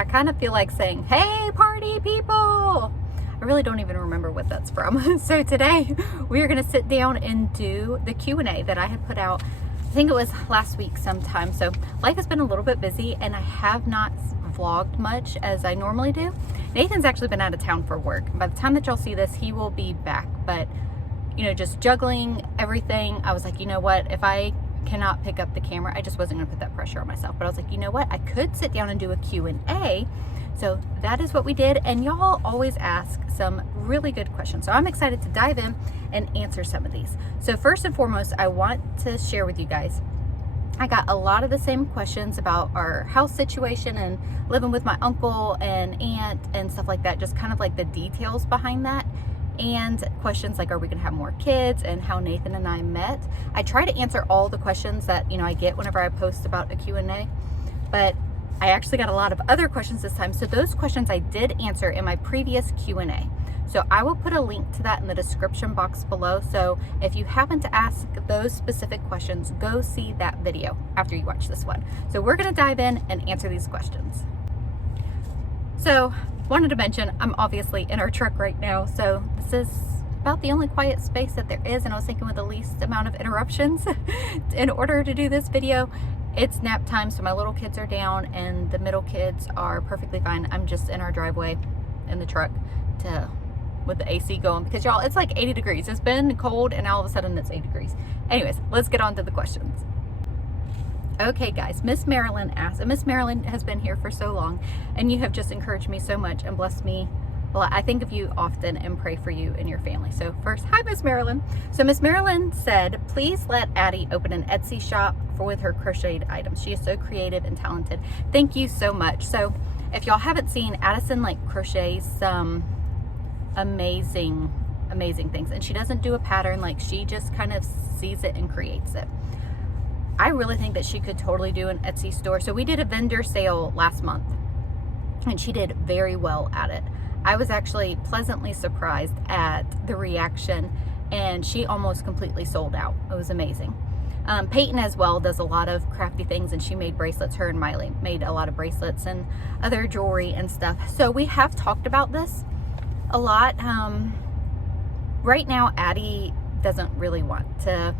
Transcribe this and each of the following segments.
I kind of feel like saying, hey, party people. I really don't even remember what that's from. So today we are going to sit down and do the Q&A that I had put out. I think it was last week sometime. So life has been a little bit busy and I have not vlogged much as I normally do. Nathan's actually been out of town for work. By the time that y'all see this, he will be back. But, you know, just juggling everything, I was like, you know what, if I cannot pick up the camera, I just wasn't going to put that pressure on myself. But I was like, you know what, I could sit down and do a Q&A. So that is what we did. And y'all always ask some really good questions. So I'm excited to dive in and answer some of these. So first and foremost, I want to share with you guys, I got a lot of the same questions about our house situation and living with my uncle and aunt and stuff like that, just kind of like the details behind that. And questions like, are we gonna have more kids, and how Nathan and I met. I try to answer all the questions that, you know, I get whenever I post about a Q&A, but I actually got a lot of other questions this time. So those questions I did answer in my previous Q&A. So I will put a link to that in the description box below. So if you happen to ask those specific questions, go see that video after you watch this one. So we're gonna dive in and answer these questions. So wanted to mention, I'm obviously in our truck right now. So this is about the only quiet space that there is. And I was thinking with the least amount of interruptions in order to do this video. It's nap time, so my little kids are down and the middle kids are perfectly fine. I'm just in our driveway in the truck with the AC going because y'all, it's like 80 degrees. It's been cold and all of a sudden it's 80 degrees. Anyways, let's get on to the questions. Okay guys, Miss Marilyn asked, and Miss Marilyn has been here for so long and you have just encouraged me so much and blessed me a lot. I think of you often and pray for you and your family. So first, hi Miss Marilyn. So Miss Marilyn said, please let Addie open an Etsy shop with her crocheted items. She is so creative and talented. Thank you so much. So if y'all haven't seen, Addison like crochets some amazing things, and she doesn't do a pattern, like she just kind of sees it and creates it. I really think that she could totally do an Etsy store. So we did a vendor sale last month and she did very well at it. I was actually pleasantly surprised at the reaction and she almost completely sold out. It was amazing. Peyton as well does a lot of crafty things and she made bracelets. Her and Miley made a lot of bracelets and other jewelry and stuff. So we have talked about this a lot. Right now, Addie doesn't really want to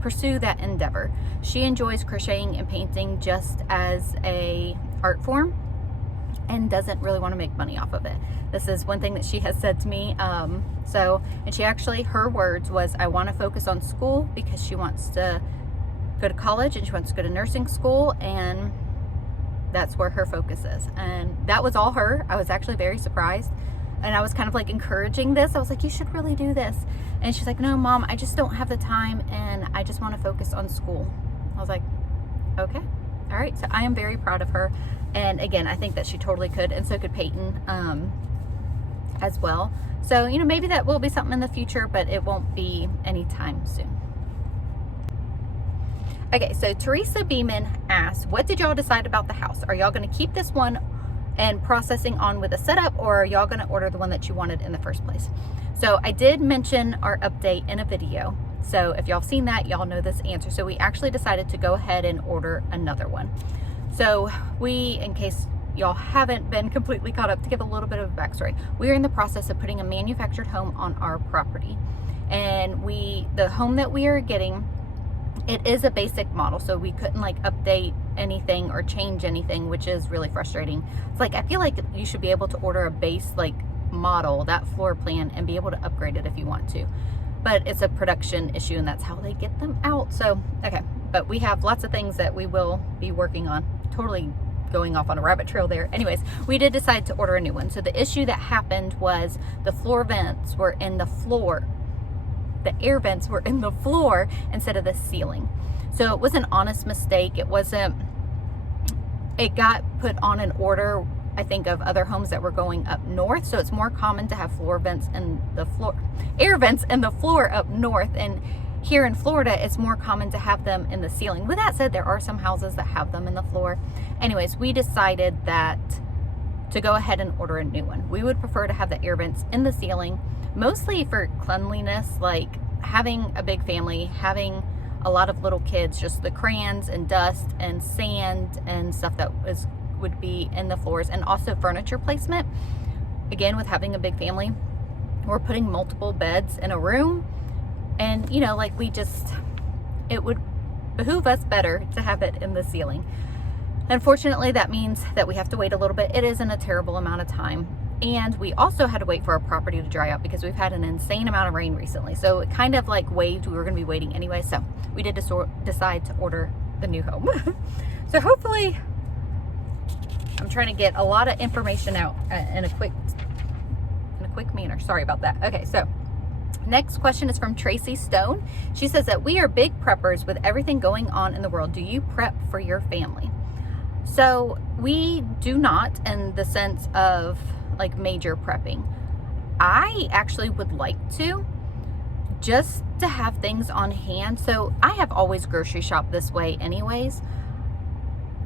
pursue that endeavor. She enjoys crocheting and painting just as a art form and doesn't really want to make money off of it. This is one thing that she has said to me. And she actually, her words was, I want to focus on school because she wants to go to college and she wants to go to nursing school, and that's where her focus is. And that was all her. I was actually very surprised. And I was kind of like encouraging this. I was like, you should really do this. And she's like, no, Mom, I just don't have the time and I just want to focus on school. I was like, okay. All right. So I am very proud of her. And again, I think that she totally could. And so could Peyton as well. So, you know, maybe that will be something in the future, but it won't be anytime soon. Okay. So Teresa Beeman asked, what did y'all decide about the house? Are y'all going to keep this one and processing on with a setup, or are y'all going to order the one that you wanted in the first place? So I did mention our update in a video. So if y'all seen that, y'all know this answer. So we actually decided to go ahead and order another one. So we, in case y'all haven't been completely caught up, to give a little bit of a backstory, we are in the process of putting a manufactured home on our property. And the home that we are getting, it is a basic model, so we couldn't like update anything or change anything, which is really frustrating. It's like, I feel like you should be able to order a base like model, that floor plan, and be able to upgrade it if you want to. But it's a production issue and that's how they get them out. So, okay, but we have lots of things that we will be working on. Totally going off on a rabbit trail there. Anyways, we did decide to order a new one. So the issue that happened was the floor vents were in the floor. The air vents were in the floor instead of the ceiling. So it was an honest mistake. It got put on an order, I think, of other homes that were going up north. So it's more common to have air vents in the floor up north. And here in Florida, it's more common to have them in the ceiling. With that said, there are some houses that have them in the floor. Anyways, we decided that to go ahead and order a new one. We would prefer to have the air vents in the ceiling, mostly for cleanliness, like having a big family, having a lot of little kids, just the crayons and dust and sand and stuff that was would be in the floors, and also furniture placement. Again, with having a big family, we're putting multiple beds in a room, and you know, like it would behoove us better to have it in the ceiling. Unfortunately, that means that we have to wait a little bit. It isn't a terrible amount of time. And we also had to wait for our property to dry out because we've had an insane amount of rain recently. So it kind of like waived, we were going to be waiting anyway. So we did decide to order the new home. So hopefully, I'm trying to get a lot of information out in a quick manner. Sorry about that. Okay, so next question is from Tracy Stone. She says that we are big preppers with everything going on in the world. Do you prep for your family? So we do not, in the sense of like major prepping. I actually would like to, just to have things on hand. So I have always grocery shopped this way anyways.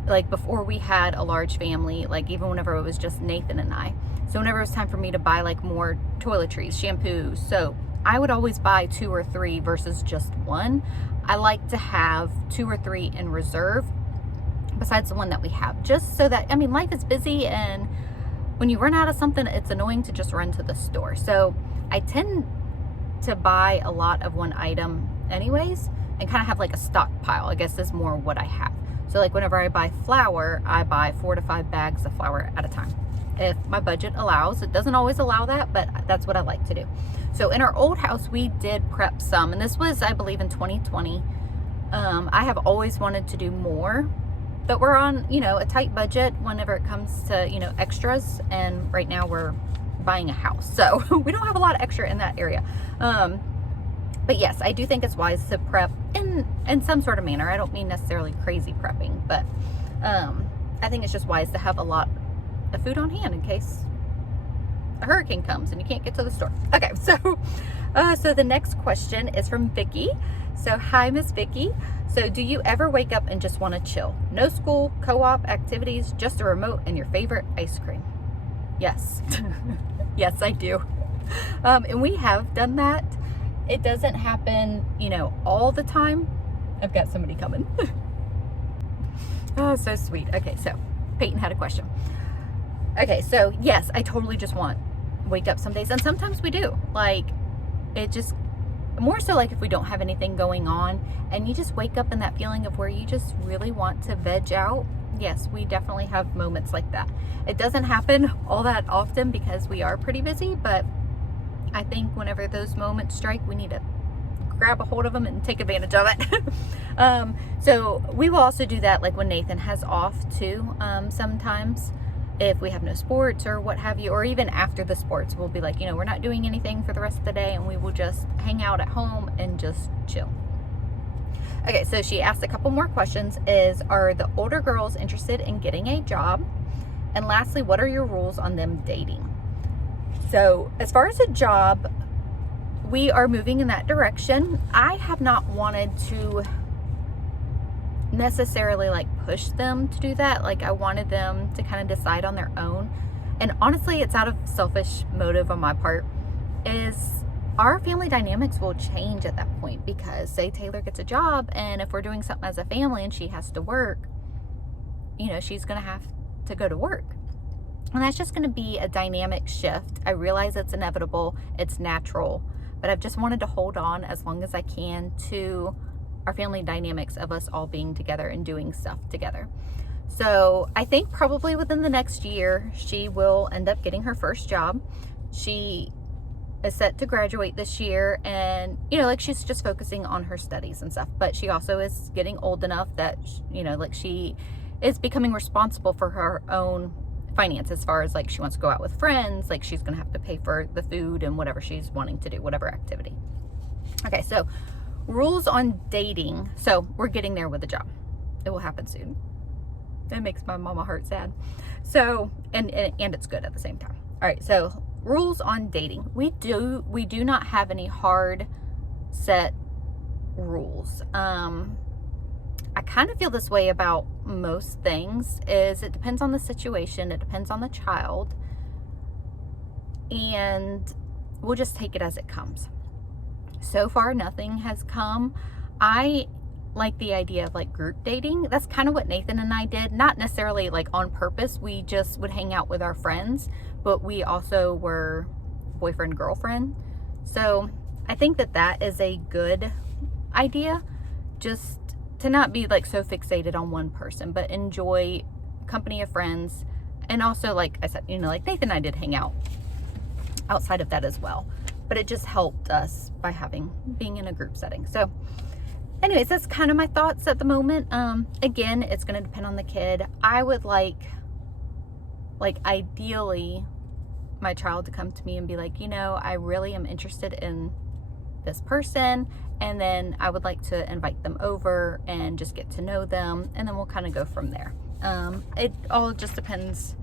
Like before we had a large family, like even whenever it was just Nathan and I. So whenever it was time for me to buy like more toiletries, shampoos, soap, I would always buy 2 or 3 versus just one. I like to have 2 or 3 in reserve besides the one that we have, just so that, I mean, life is busy, and when you run out of something, it's annoying to just run to the store. So I tend to buy a lot of one item anyways, and kind of have like a stockpile, I guess is more what I have. So like whenever I buy flour, I buy 4 to 5 bags of flour at a time, if my budget allows. It doesn't always allow that, but that's what I like to do. So in our old house, we did prep some, and this was, I believe, in 2020. I have always wanted to do more, but we're on, you know, a tight budget whenever it comes to, you know, extras. And right now we're buying a house, so we don't have a lot of extra in that area. But yes, I do think it's wise to prep in some sort of manner. I don't mean necessarily crazy prepping, but I think it's just wise to have a lot of food on hand in case a hurricane comes and you can't get to the store. Okay, so the next question is from Vicky. So hi, Miss Vicky. So do you ever wake up and just want to chill? No school, co-op activities, just a remote and your favorite ice cream? Yes. Yes, I do. And we have done that. It doesn't happen, you know, all the time. I've got somebody coming. Oh, so sweet. Okay, so Peyton had a question. Okay, so yes, I totally just wake up some days, and sometimes we do. Like, it just, more so like if we don't have anything going on and you just wake up in that feeling of where you just really want to veg out. Yes, we definitely have moments like that. It doesn't happen all that often because we are pretty busy, but I think whenever those moments strike, we need to grab a hold of them and take advantage of it. So we will also do that like when Nathan has off too. Sometimes if we have no sports or what have you, or even after the sports, we'll be like, you know, we're not doing anything for the rest of the day, and we will just hang out at home and just chill. Okay, so she asked a couple more questions. Are the older girls interested in getting a job? And lastly, what are your rules on them dating? So as far as a job, we are moving in that direction. I have not wanted to necessarily like push them to do that. Like, I wanted them to kind of decide on their own. And honestly, it's out of selfish motive on my part. Is our family dynamics will change at that point, because say Taylor gets a job, and if we're doing something as a family and she has to work, you know, she's gonna have to go to work. And that's just gonna be a dynamic shift. I realize it's inevitable, it's natural, but I've just wanted to hold on as long as I can to our family dynamics of us all being together and doing stuff together. So I think probably within the next year, she will end up getting her first job. She is set to graduate this year, and, you know, like, she's just focusing on her studies and stuff, but she also is getting old enough that, you know, like, she is becoming responsible for her own finance, as far as like she wants to go out with friends, like she's gonna have to pay for the food and whatever she's wanting to do, whatever activity. Okay, so rules on dating. So we're getting there with the job. It will happen soon. That makes my mama heart sad. So, and it's good at the same time. All right, so rules on dating. We do not have any hard set rules. I kind of feel this way about most things. Is it depends on the situation, it depends on the child, and we'll just take it as it comes. So far, nothing has come. I like the idea of like group dating. That's kind of what Nathan and I did, not necessarily like on purpose. We just would hang out with our friends, but we also were boyfriend, girlfriend. So I think that that is a good idea, just to not be like so fixated on one person, but enjoy company of friends. And also, like I said, you know, like Nathan and I did hang out outside of that as well, but it just helped us by being in a group setting. So anyways, that's kind of my thoughts at the moment. Again, it's going to depend on the kid. I would like ideally my child to come to me and be like, you know, I really am interested in this person, and then I would like to invite them over and just get to know them, and then we'll kind of go from there. It all just depends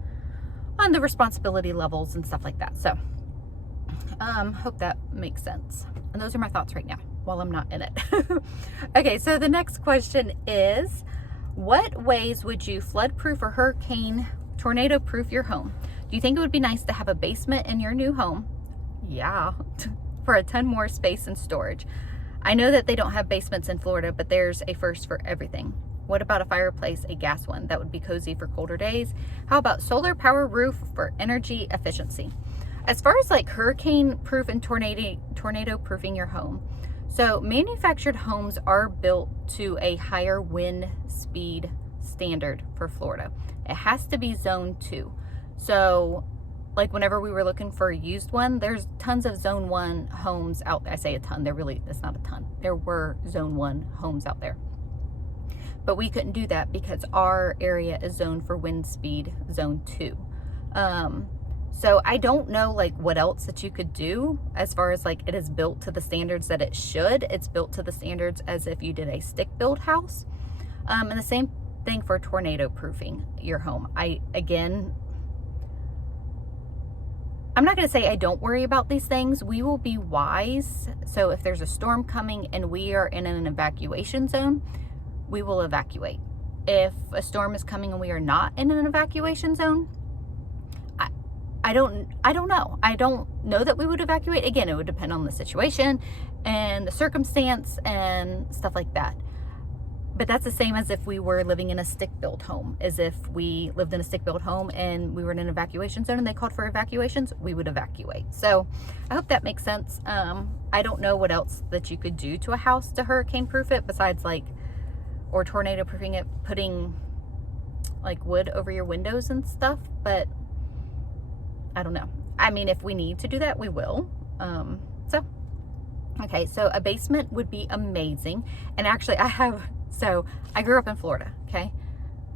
on the responsibility levels and stuff like that. So hope that makes sense. And those are my thoughts right now while I'm not in it. Okay, so the next question is, what ways would you flood-proof or hurricane tornado-proof your home? Do you think it would be nice to have a basement in your new home? Yeah, for a ton more space and storage. I know that they don't have basements in Florida, but there's a first for everything. What about a fireplace, a gas one? That would be cozy for colder days. How about solar power roof for energy efficiency? As far as like hurricane proof and tornado proofing your home, so manufactured homes are built to a higher wind speed standard for Florida. It has to be zone 2. So like whenever we were looking for a used one, there's tons of zone 1 homes out there. I say a ton, it's not a ton. There were zone 1 homes out there. But we couldn't do that because our area is zoned for wind speed zone 2. So I don't know like what else that you could do as far as like it is built to the standards that it should. It's built to the standards as if you did a stick built house. And the same thing for tornado proofing your home. I'm not going to say I don't worry about these things. We will be wise. So if there's a storm coming and we are in an evacuation zone, we will evacuate. If a storm is coming and we are not in an evacuation zone, I don't know. I don't know that we would evacuate. Again, it would depend on the situation and the circumstance and stuff like that. But that's the same as if we were living in a stick-built home. As if we lived in a stick-built home and we were in an evacuation zone and they called for evacuations, we would evacuate. So I hope that makes sense. I don't know what else that you could do to a house to hurricane-proof it besides or tornado-proofing it, putting like wood over your windows and stuff, but I don't know. I mean, if we need to do that, we will. Okay, so a basement would be amazing. And actually I grew up in Florida, okay?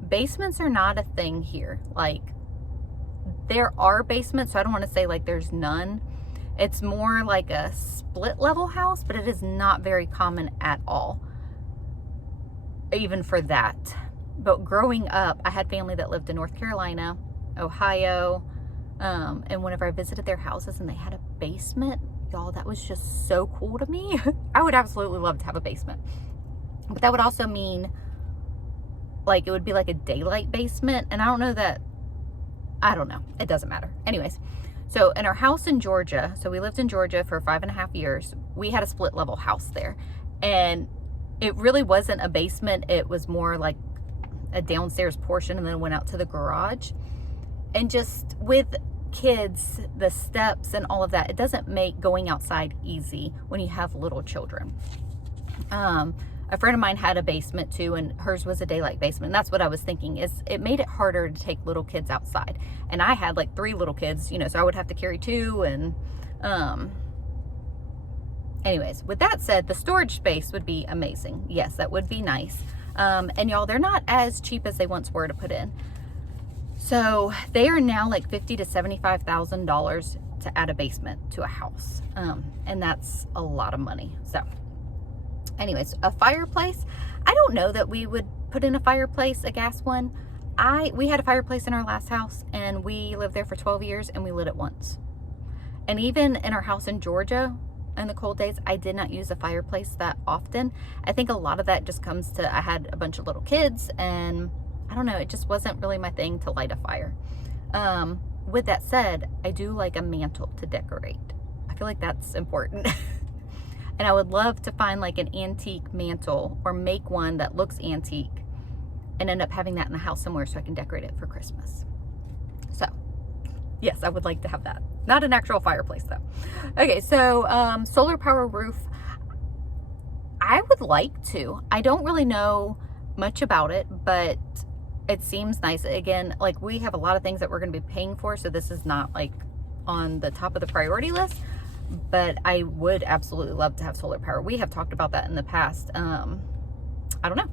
Basements are not a thing here. Like, there are basements, so I don't want to say like there's none. It's more like a split level house, but it is not very common at all, even for that. But growing up, I had family that lived in North Carolina, Ohio, and whenever I visited their houses and they had a basement, y'all, that was just so cool to me. I would absolutely love to have a basement. But that would also mean like it would be like a daylight basement, and I don't know, it doesn't matter. Anyways, so in our house in Georgia, so we lived in Georgia for 5.5 years, we had a split level house there, and it really wasn't a basement. It was more like a downstairs portion and then went out to the garage. And just with kids, the steps and all of that, it doesn't make going outside easy when you have little children. A friend of mine had a basement too, and hers was a daylight basement. And that's what I was thinking, is it made it harder to take little kids outside. And I had like 3 little kids, you know, so I would have to carry 2. And anyways, with that said, the storage space would be amazing. Yes, that would be nice. And y'all, they're not as cheap as they once were to put in. So they are now like $50,000 to $75,000 to add a basement to a house. And that's a lot of money. So anyways, a fireplace. I don't know that we would put in a fireplace, a gas one. We had a fireplace in our last house and we lived there for 12 years and we lit it once. And even in our house in Georgia, in the cold days, I did not use a fireplace that often. I think a lot of that just comes to, I had a bunch of little kids and I don't know, it just wasn't really my thing to light a fire. With that said, I do like a mantle to decorate. I feel like that's important. And I would love to find like an antique mantle or make one that looks antique and end up having that in the house somewhere so I can decorate it for Christmas. So yes, I would like to have that. Not an actual fireplace though. Okay, so solar power roof. I would like to. I don't really know much about it, but it seems nice. Again, like we have a lot of things that we're going to be paying for, so this is not like on the top of the priority list, but I would absolutely love to have solar power. We have talked about that in the past. I don't know.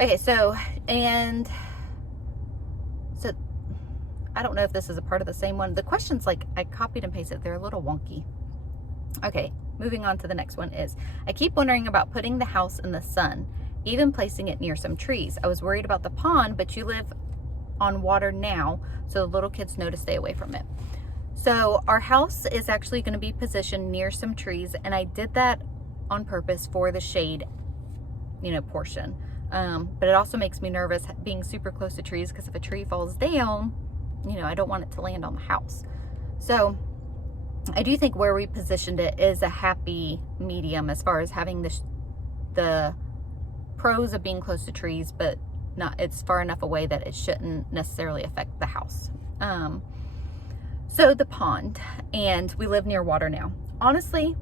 Okay, so I don't know if this is a part of the same one. The questions, like I copied and pasted, they're a little wonky. Okay, moving on to the next one is, I keep wondering about putting the house in the sun, even placing it near some trees. I was worried about the pond, but you live on water now, so the little kids know to stay away from it. So our house is actually going to be positioned near some trees, and I did that on purpose for the shade, portion. But it also makes me nervous being super close to trees, because if a tree falls down, I don't want it to land on the house. So I do think where we positioned it is a happy medium as far as having the pros of being close to trees, but it's far enough away that it shouldn't necessarily affect the house. So the pond, and we live near water now. Honestly,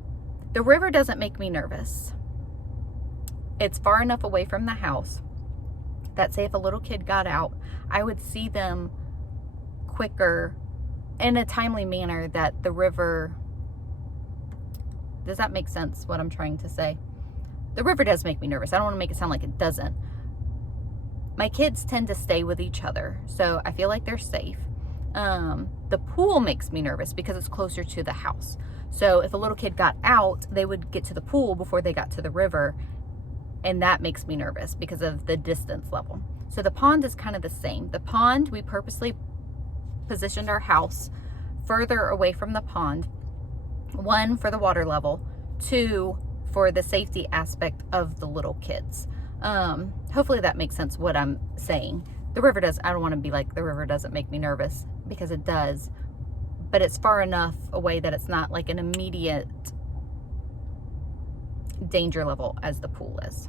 the river doesn't make me nervous. It's far enough away from the house that, say if a little kid got out, I would see them quicker in a timely manner that the river, does that make sense what I'm trying to say? The river does make me nervous. I don't want to make it sound like it doesn't. My kids tend to stay with each other, so I feel like they're safe. The pool makes me nervous because it's closer to the house. So if a little kid got out, they would get to the pool before they got to the river, and that makes me nervous because of the distance level. So the pond is kind of the same. The pond, we purposely positioned our house further away from the pond. 1, for the water level. 2, for the safety aspect of the little kids. Hopefully that makes sense what I'm saying. The river does, I don't want to be like the river doesn't make me nervous, because it does, but it's far enough away that it's not like an immediate danger level as the pool is.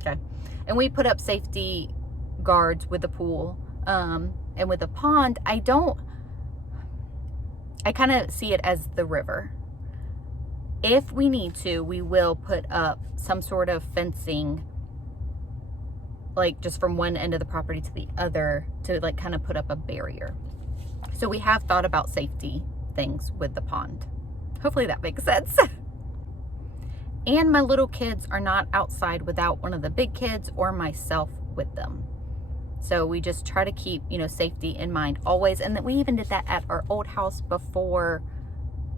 Okay. And we put up safety guards with the pool. And with the pond, I kind of see it as the river. If we need to, we will put up some sort of fencing, like just from one end of the property to the other, to like kind of put up a barrier. So we have thought about safety things with the pond. Hopefully that makes sense. And my little kids are not outside without one of the big kids or myself with them. So we just try to keep, safety in mind always. And that we even did that at our old house before,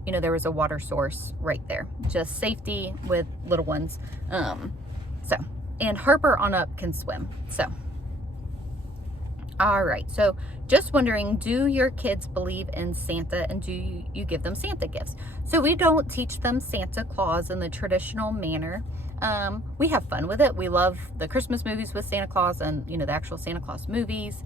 there was a water source right there. Just safety with little ones. And Harper on up can swim. So, all right. So just wondering, do your kids believe in Santa, and do you give them Santa gifts? So we don't teach them Santa Claus in the traditional manner. We have fun with it. We love the Christmas movies with Santa Claus and, the actual Santa Claus movies.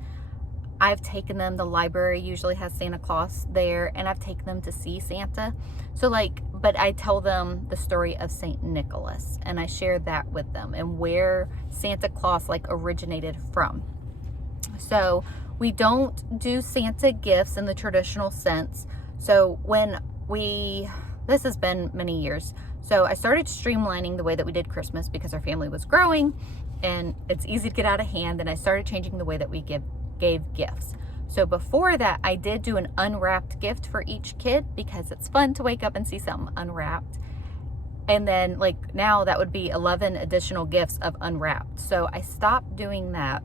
I've taken them, the library usually has Santa Claus there, and I've taken them to see Santa. So but I tell them the story of St. Nicholas, and I share that with them and where Santa Claus originated from. So we don't do Santa gifts in the traditional sense. So this has been many years. So I started streamlining the way that we did Christmas because our family was growing and it's easy to get out of hand. And I started changing the way that we gave gifts. So before that, I did do an unwrapped gift for each kid because it's fun to wake up and see something unwrapped. And then now that would be 11 additional gifts of unwrapped. So I stopped doing that.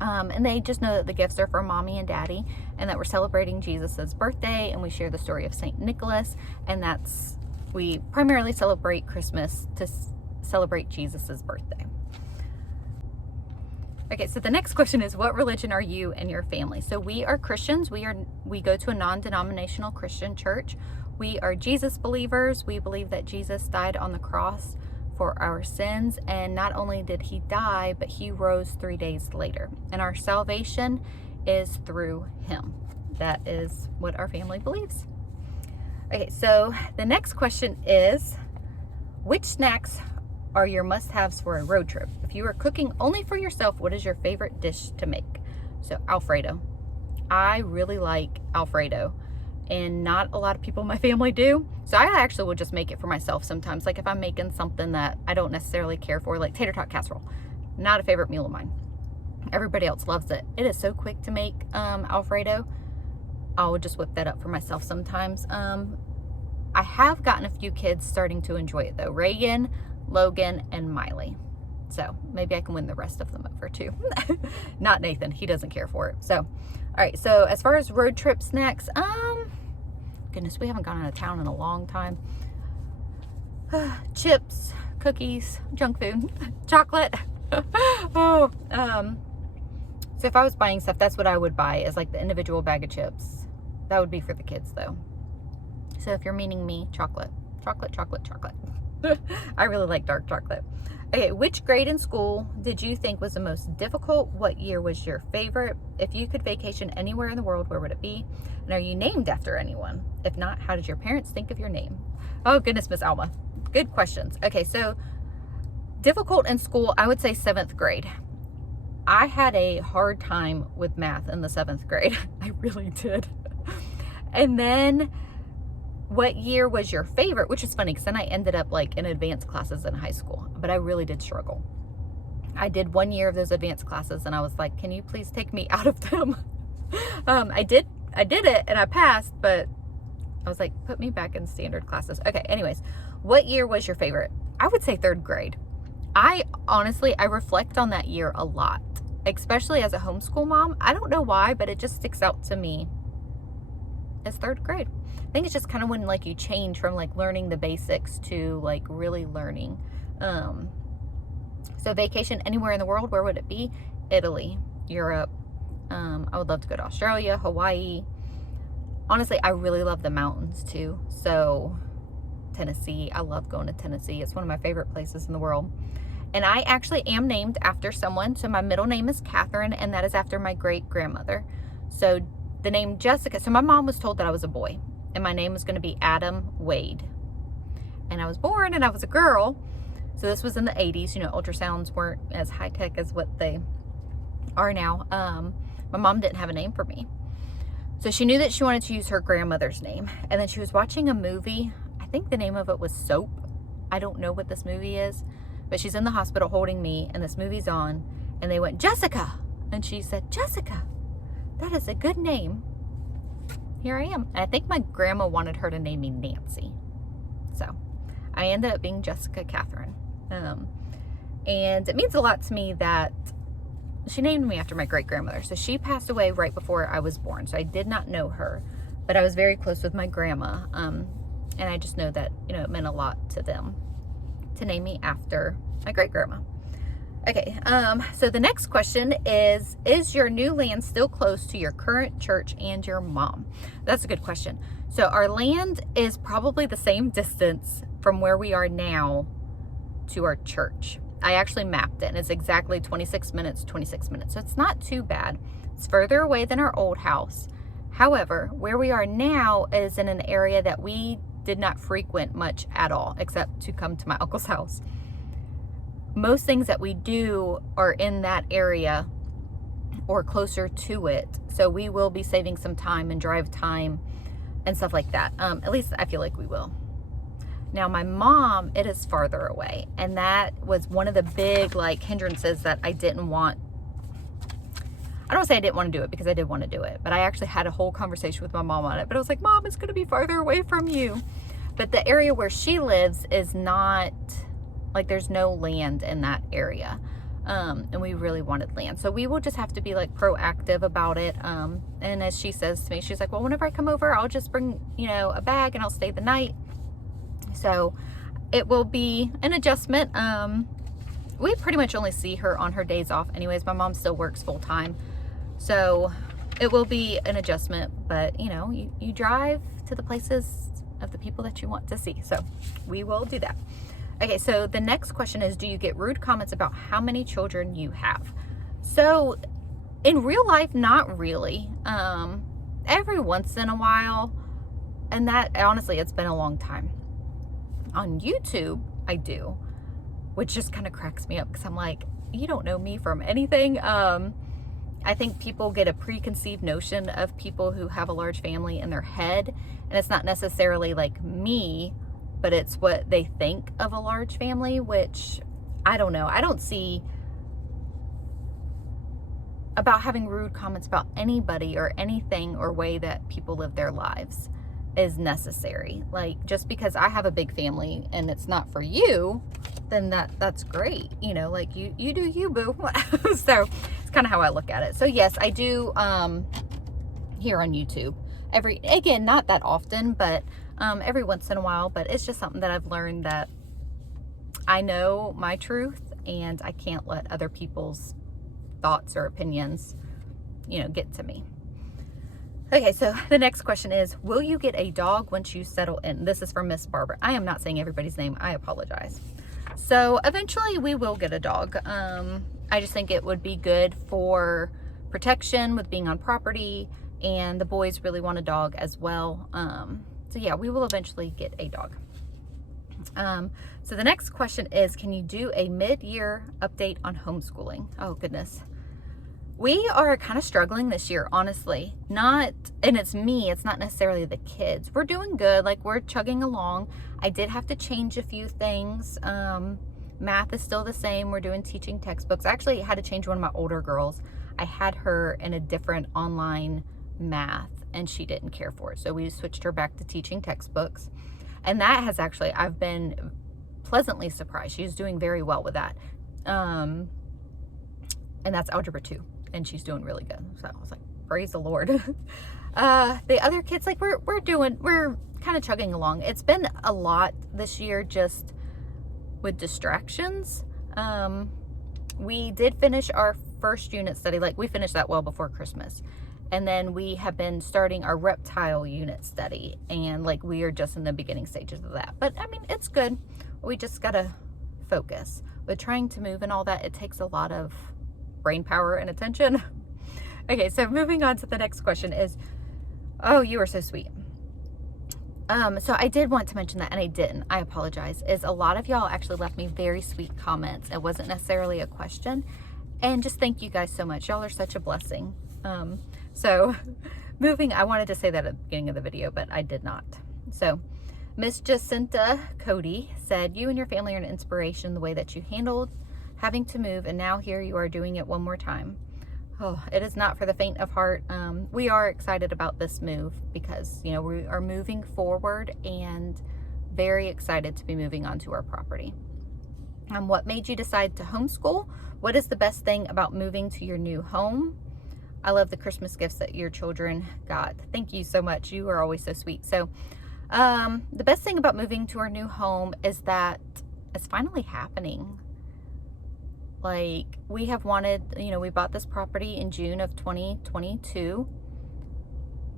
And they just know that the gifts are for mommy and daddy, and that we're celebrating Jesus's birthday, and we share the story of St. Nicholas, and we primarily celebrate Christmas to celebrate Jesus's birthday. Okay, so the next question is, what religion are you and your family? So we are Christians. We go to a non-denominational Christian church. We are Jesus believers. We believe that Jesus died on the cross for our sins, and not only did he die, but he rose 3 days later, and our salvation is through him. That is what our family believes. Okay, so the next question is, Which snacks are your must-haves for a road trip? If you are cooking only for yourself, what is your favorite dish to make? So Alfredo. I really like Alfredo, and not a lot of people in my family do. So I actually will just make it for myself sometimes. Like if I'm making something that I don't necessarily care for, like tater tot casserole, not a favorite meal of mine. Everybody else loves it. It is so quick to make Alfredo. I'll just whip that up for myself sometimes. I have gotten a few kids starting to enjoy it though. Reagan, Logan, and Miley. So maybe I can win the rest of them over too. Not Nathan, he doesn't care for it. So, all right, so as far as road trip snacks, goodness, we haven't gone out of town in a long time. Chips, cookies, junk food, chocolate. So if I was buying stuff, that's what I would buy, is like the individual bag of chips. That would be for the kids though. So if you're meaning me, chocolate. I really like dark chocolate. Okay, which grade in school did you think was the most difficult? What year was your favorite? If you could vacation anywhere in the world, where would it be? And are you named after anyone? If not, how did your parents think of your name? Oh goodness, Miss Alma. Good questions. Okay, so difficult in school, I would say 7th grade. I had a hard time with math in the 7th grade. I really did. And then what year was your favorite? Which is funny because then I ended up like in advanced classes in high school, but I really did struggle. I did 1 year of those advanced classes and I was like, can you please take me out of them? I did it and I passed, but I was like, put me back in standard classes. Okay, anyways, what year was your favorite? I would say 3rd grade. I reflect on that year a lot, especially as a homeschool mom. I don't know why, but it just sticks out to me as 3rd grade. I think it's just kind of when like you change from like learning the basics to like really learning. So vacation anywhere in the world, where would it be? Italy, Europe. I would love to go to Australia, Hawaii. Honestly, I really love the mountains too. So Tennessee, I love going to Tennessee. It's one of my favorite places in the world. And I actually am named after someone. So my middle name is Catherine, and that is after my great grandmother. So the name Jessica, so my mom was told that I was a boy and my name was going to be Adam Wade. And I was born and I was a girl. So this was in the 80s, you know, ultrasounds weren't as high tech as what they are now. My mom didn't have a name for me. So she knew that she wanted to use her grandmother's name. And then she was watching a movie. I think the name of it was Soap. I don't know what this movie is, but she's in the hospital holding me and this movie's on and they went, Jessica. And she said, Jessica, that is a good name. Here I am. And I think my grandma wanted her to name me Nancy. So I ended up being Jessica Catherine. And it means a lot to me that she named me after my great grandmother. So she passed away right before I was born. So I did not know her, but I was very close with my grandma. And I just know that, you know, it meant a lot to them to name me after my great grandma. Okay, so the next question is your new land still close to your current church and your mom? That's a good question. So our land is probably the same distance from where we are now to our church. I actually mapped it and it's exactly 26 minutes. So it's not too bad. It's further away than our old house. However, where we are now is in an area that we did not frequent much at all, except to come to my uncle's house. Most things that we do are in that area or closer to it. So we will be saving some time and drive time and stuff like that. At least I feel like we will. Now my mom, it is farther away. And that was one of the big like hindrances that I didn't want. I don't say I didn't want to do it because I did want to do it, but I actually had a whole conversation with my mom on it. But I was like, Mom, it's going to be farther away from you. But the area where she lives is not, like there's no land in that area. And we really wanted land. So we will just have to be like proactive about it. And as she says to me, she's like, well, whenever I come over, I'll just bring, you know, a bag and I'll stay the night. So it will be an adjustment. We pretty much only see her on her days off anyways. My mom still works full time. So it will be an adjustment, but you know, you drive to the places of the people that you want to see. So we will do that. Okay, so the next question is, do you get rude comments about how many children you have? So in real life, not really. Every once in a while, and that honestly, it's been a long time. On YouTube, I do, which just kind of cracks me up because I'm like, you don't know me from anything. I think people get a preconceived notion of people who have a large family in their head, and it's not necessarily like me, but it's what they think of a large family, which I don't know. I don't see about having rude comments about anybody or anything or way that people live their lives is necessary. Like, just because I have a big family and it's not for you, then that's great. You know, like you do you, boo. So it's kind of how I look at it. So yes, I do here on YouTube again, not that often, but every once in a while. But it's just something that I've learned, that I know my truth and I can't let other people's thoughts or opinions, you know, get to me. Okay, so the next question is, will you get a dog once you settle in? This is from Miss Barbara. I am not saying everybody's name. I apologize. So eventually we will get a dog. I just think it would be good for protection with being on property, and the boys really want a dog as well. So yeah, we will eventually get a dog. So the next question is, can you do a mid-year update on homeschooling? Oh goodness. We are kind of struggling this year, honestly. And it's me, it's not necessarily the kids. We're doing good, like we're chugging along. I did have to change a few things. Math is still the same. We're doing teaching textbooks. I actually had to change one of my older girls. I had her in a different online math and she didn't care for it. So we switched her back to teaching textbooks. And that has actually, I've been pleasantly surprised. She's doing very well with that. And that's Algebra 2. And she's doing really good. So I was like, praise the Lord. The other kids, like we're kind of chugging along. It's been a lot this year just with distractions. We did finish our first unit study. Like we finished that well before Christmas. And then we have been starting our reptile unit study. And like we are just in the beginning stages of that. But I mean, it's good. We just got to focus. With trying to move and all that, it takes a lot of brain power and attention. Okay, so moving on to the next question is, oh, you are so sweet. So I did want to mention that and I didn't. I apologize. Is a lot of y'all actually left me very sweet comments. It wasn't necessarily a question. And just thank you guys so much. Y'all are such a blessing. So I wanted to say that at the beginning of the video, but I did not. So Miss Jacinta Cody said, you and your family are an inspiration, the way that you handled having to move, and now here you are doing it one more time. Oh, it is not for the faint of heart. We are excited about this move because, you know, we are moving forward and very excited to be moving onto our property. What made you decide to homeschool? What is the best thing about moving to your new home? I love the Christmas gifts that your children got. Thank you so much. You are always so sweet. So the best thing about moving to our new home is that it's finally happening. Like we have wanted, you know, we bought this property in June of 2022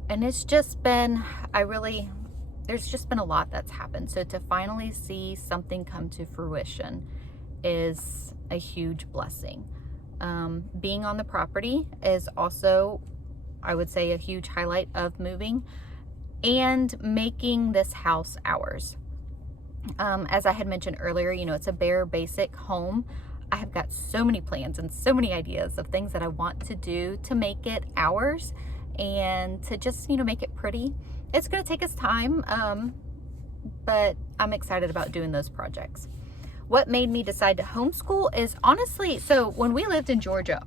and it's just been, there's just been a lot that's happened. So to finally see something come to fruition is a huge blessing. Being on the property is also, I would say, a huge highlight of moving and making this house ours. As I had mentioned earlier, you know, it's a bare basic home. I have got so many plans and so many ideas of things that I want to do to make it ours and to just, you know, make it pretty. It's going to take us time, but I'm excited about doing those projects. What made me decide to homeschool is honestly, so when we lived in Georgia,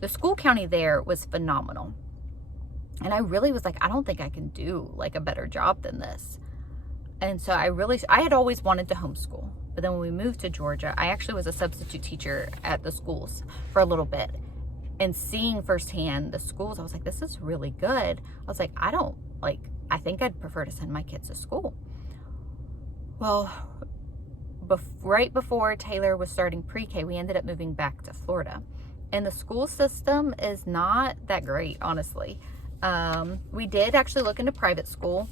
the school county there was phenomenal. And I really was like, I don't think I can do like a better job than this. And so I had always wanted to homeschool. But then when we moved to Georgia, I actually was a substitute teacher at the schools for a little bit. And seeing firsthand the schools, I was like, this is really good. I was like, I think I'd prefer to send my kids to school. Well, right before Taylor was starting pre-K, we ended up moving back to Florida. And the school system is not that great, honestly. We did actually look into private school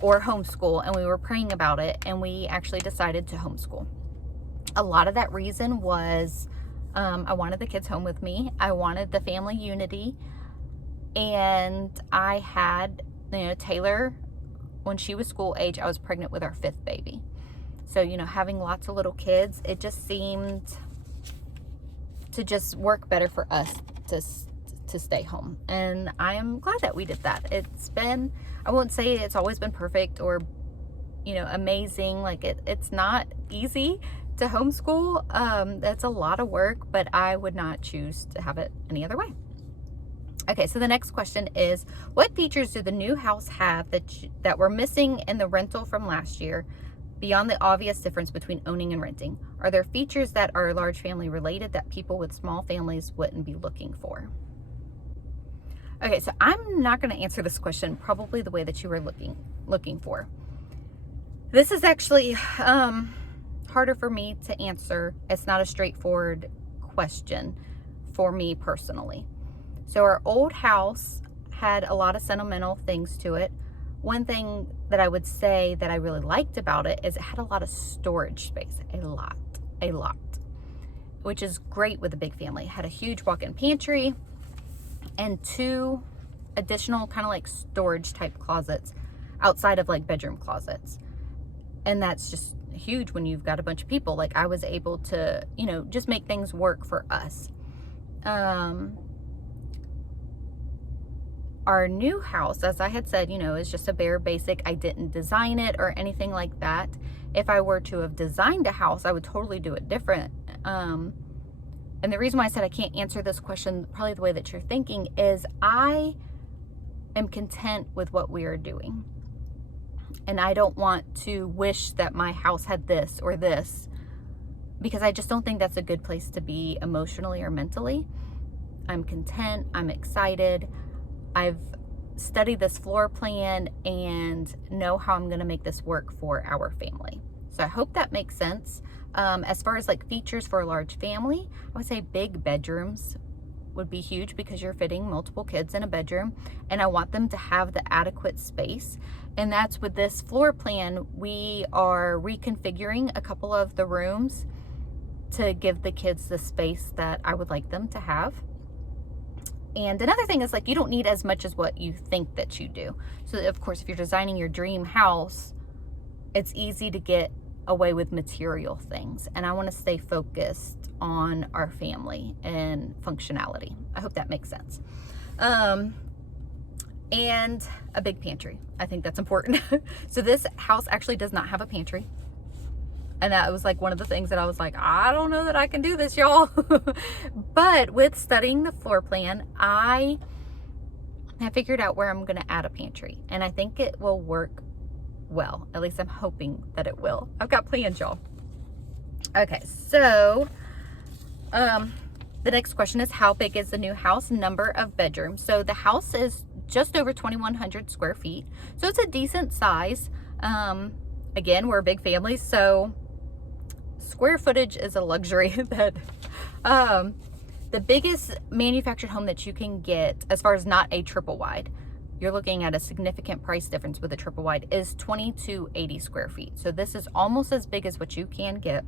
or homeschool, and we were praying about it, and we actually decided to homeschool. A lot of that reason was I wanted the kids home with me. I wanted the family unity, and I had, you know, Taylor, when she was school age, I was pregnant with our 5th baby. So, you know, having lots of little kids, it just seemed to just work better for us to stay home. And I am glad that we did that. It's been, I won't say it's always been perfect or, you know, amazing. Like it's not easy to homeschool. That's a lot of work, but I would not choose to have it any other way. Okay, so the next question is, what features do the new house have that were missing in the rental from last year, beyond the obvious difference between owning and renting? Are there features that are large family related that people with small families wouldn't be looking for? Okay, so I'm not going to answer this question probably the way that you were looking for. This is actually harder for me to answer. It's not a straightforward question for me personally. So our old house had a lot of sentimental things to it. One thing that I would say that I really liked about it is it had a lot of storage space, a lot, which is great with a big family. It had a huge walk-in pantry and 2 additional kind of like storage type closets outside of like bedroom closets. And that's just huge when you've got a bunch of people. Like I was able to, you know, just make things work for us. Our new house, as I had said, you know, is just a bare basic. I didn't design it or anything like that. If I were to have designed a house, I would totally do it different. And the reason why I said I can't answer this question probably the way that you're thinking is I am content with what we are doing. And I don't want to wish that my house had this or this, because I just don't think that's a good place to be emotionally or mentally. I'm content. I'm excited. I've studied this floor plan and know how I'm going to make this work for our family. So I hope that makes sense. As far as like features for a large family, I would say big bedrooms would be huge because you're fitting multiple kids in a bedroom, and I want them to have the adequate space. And that's with this floor plan, we are reconfiguring a couple of the rooms to give the kids the space that I would like them to have. And another thing is, like, you don't need as much as what you think that you do. So of course, if you're designing your dream house, it's easy to get away with material things. And I want to stay focused on our family and functionality. I hope that makes sense. And a big pantry. I think that's important. So this house actually does not have a pantry. And that was like one of the things that I was like, I don't know that I can do this, y'all. But with studying the floor plan, I have figured out where I'm going to add a pantry. And I think it will work well. At least I'm hoping that it will. I've got plans, y'all. Okay, so the next question is, how big is the new house? Number of bedrooms. So the house is just over 2,100 square feet. So it's a decent size. Again, we're a big family, so square footage is a luxury that the biggest manufactured home that you can get, as far as not a triple wide, you're looking at a significant price difference with a triple wide, is 2,280 square feet. So this is almost as big as what you can get.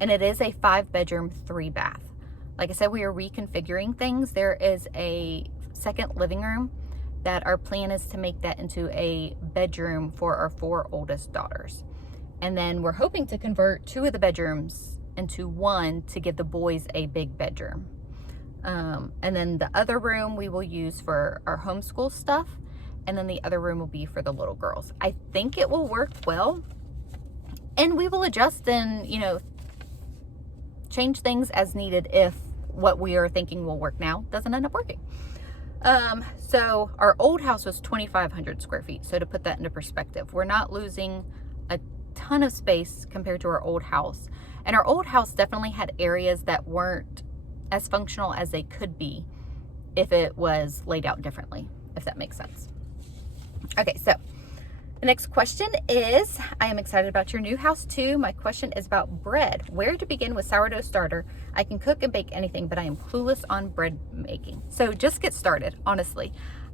And it is a 5-bedroom, 3-bath. Like I said, we are reconfiguring things. There is a second living room that our plan is to make that into a bedroom for our 4 oldest daughters. And then we're hoping to convert 2 of the bedrooms into 1 to give the boys a big bedroom. And then the other room we will use for our homeschool stuff. And then the other room will be for the little girls. I think it will work well. And we will adjust and, you know, change things as needed if what we are thinking will work now doesn't end up working. So our old house was 2,500 square feet. So to put that into perspective, we're not losing a ton of space compared to our old house. And our old house definitely had areas that weren't as functional as they could be if it was laid out differently, if that makes sense. Okay, so the next question is, I am excited about your new house too. My question is about bread. Where to begin with sourdough starter? I can cook and bake anything, but I am clueless on bread making. So just get started, honestly.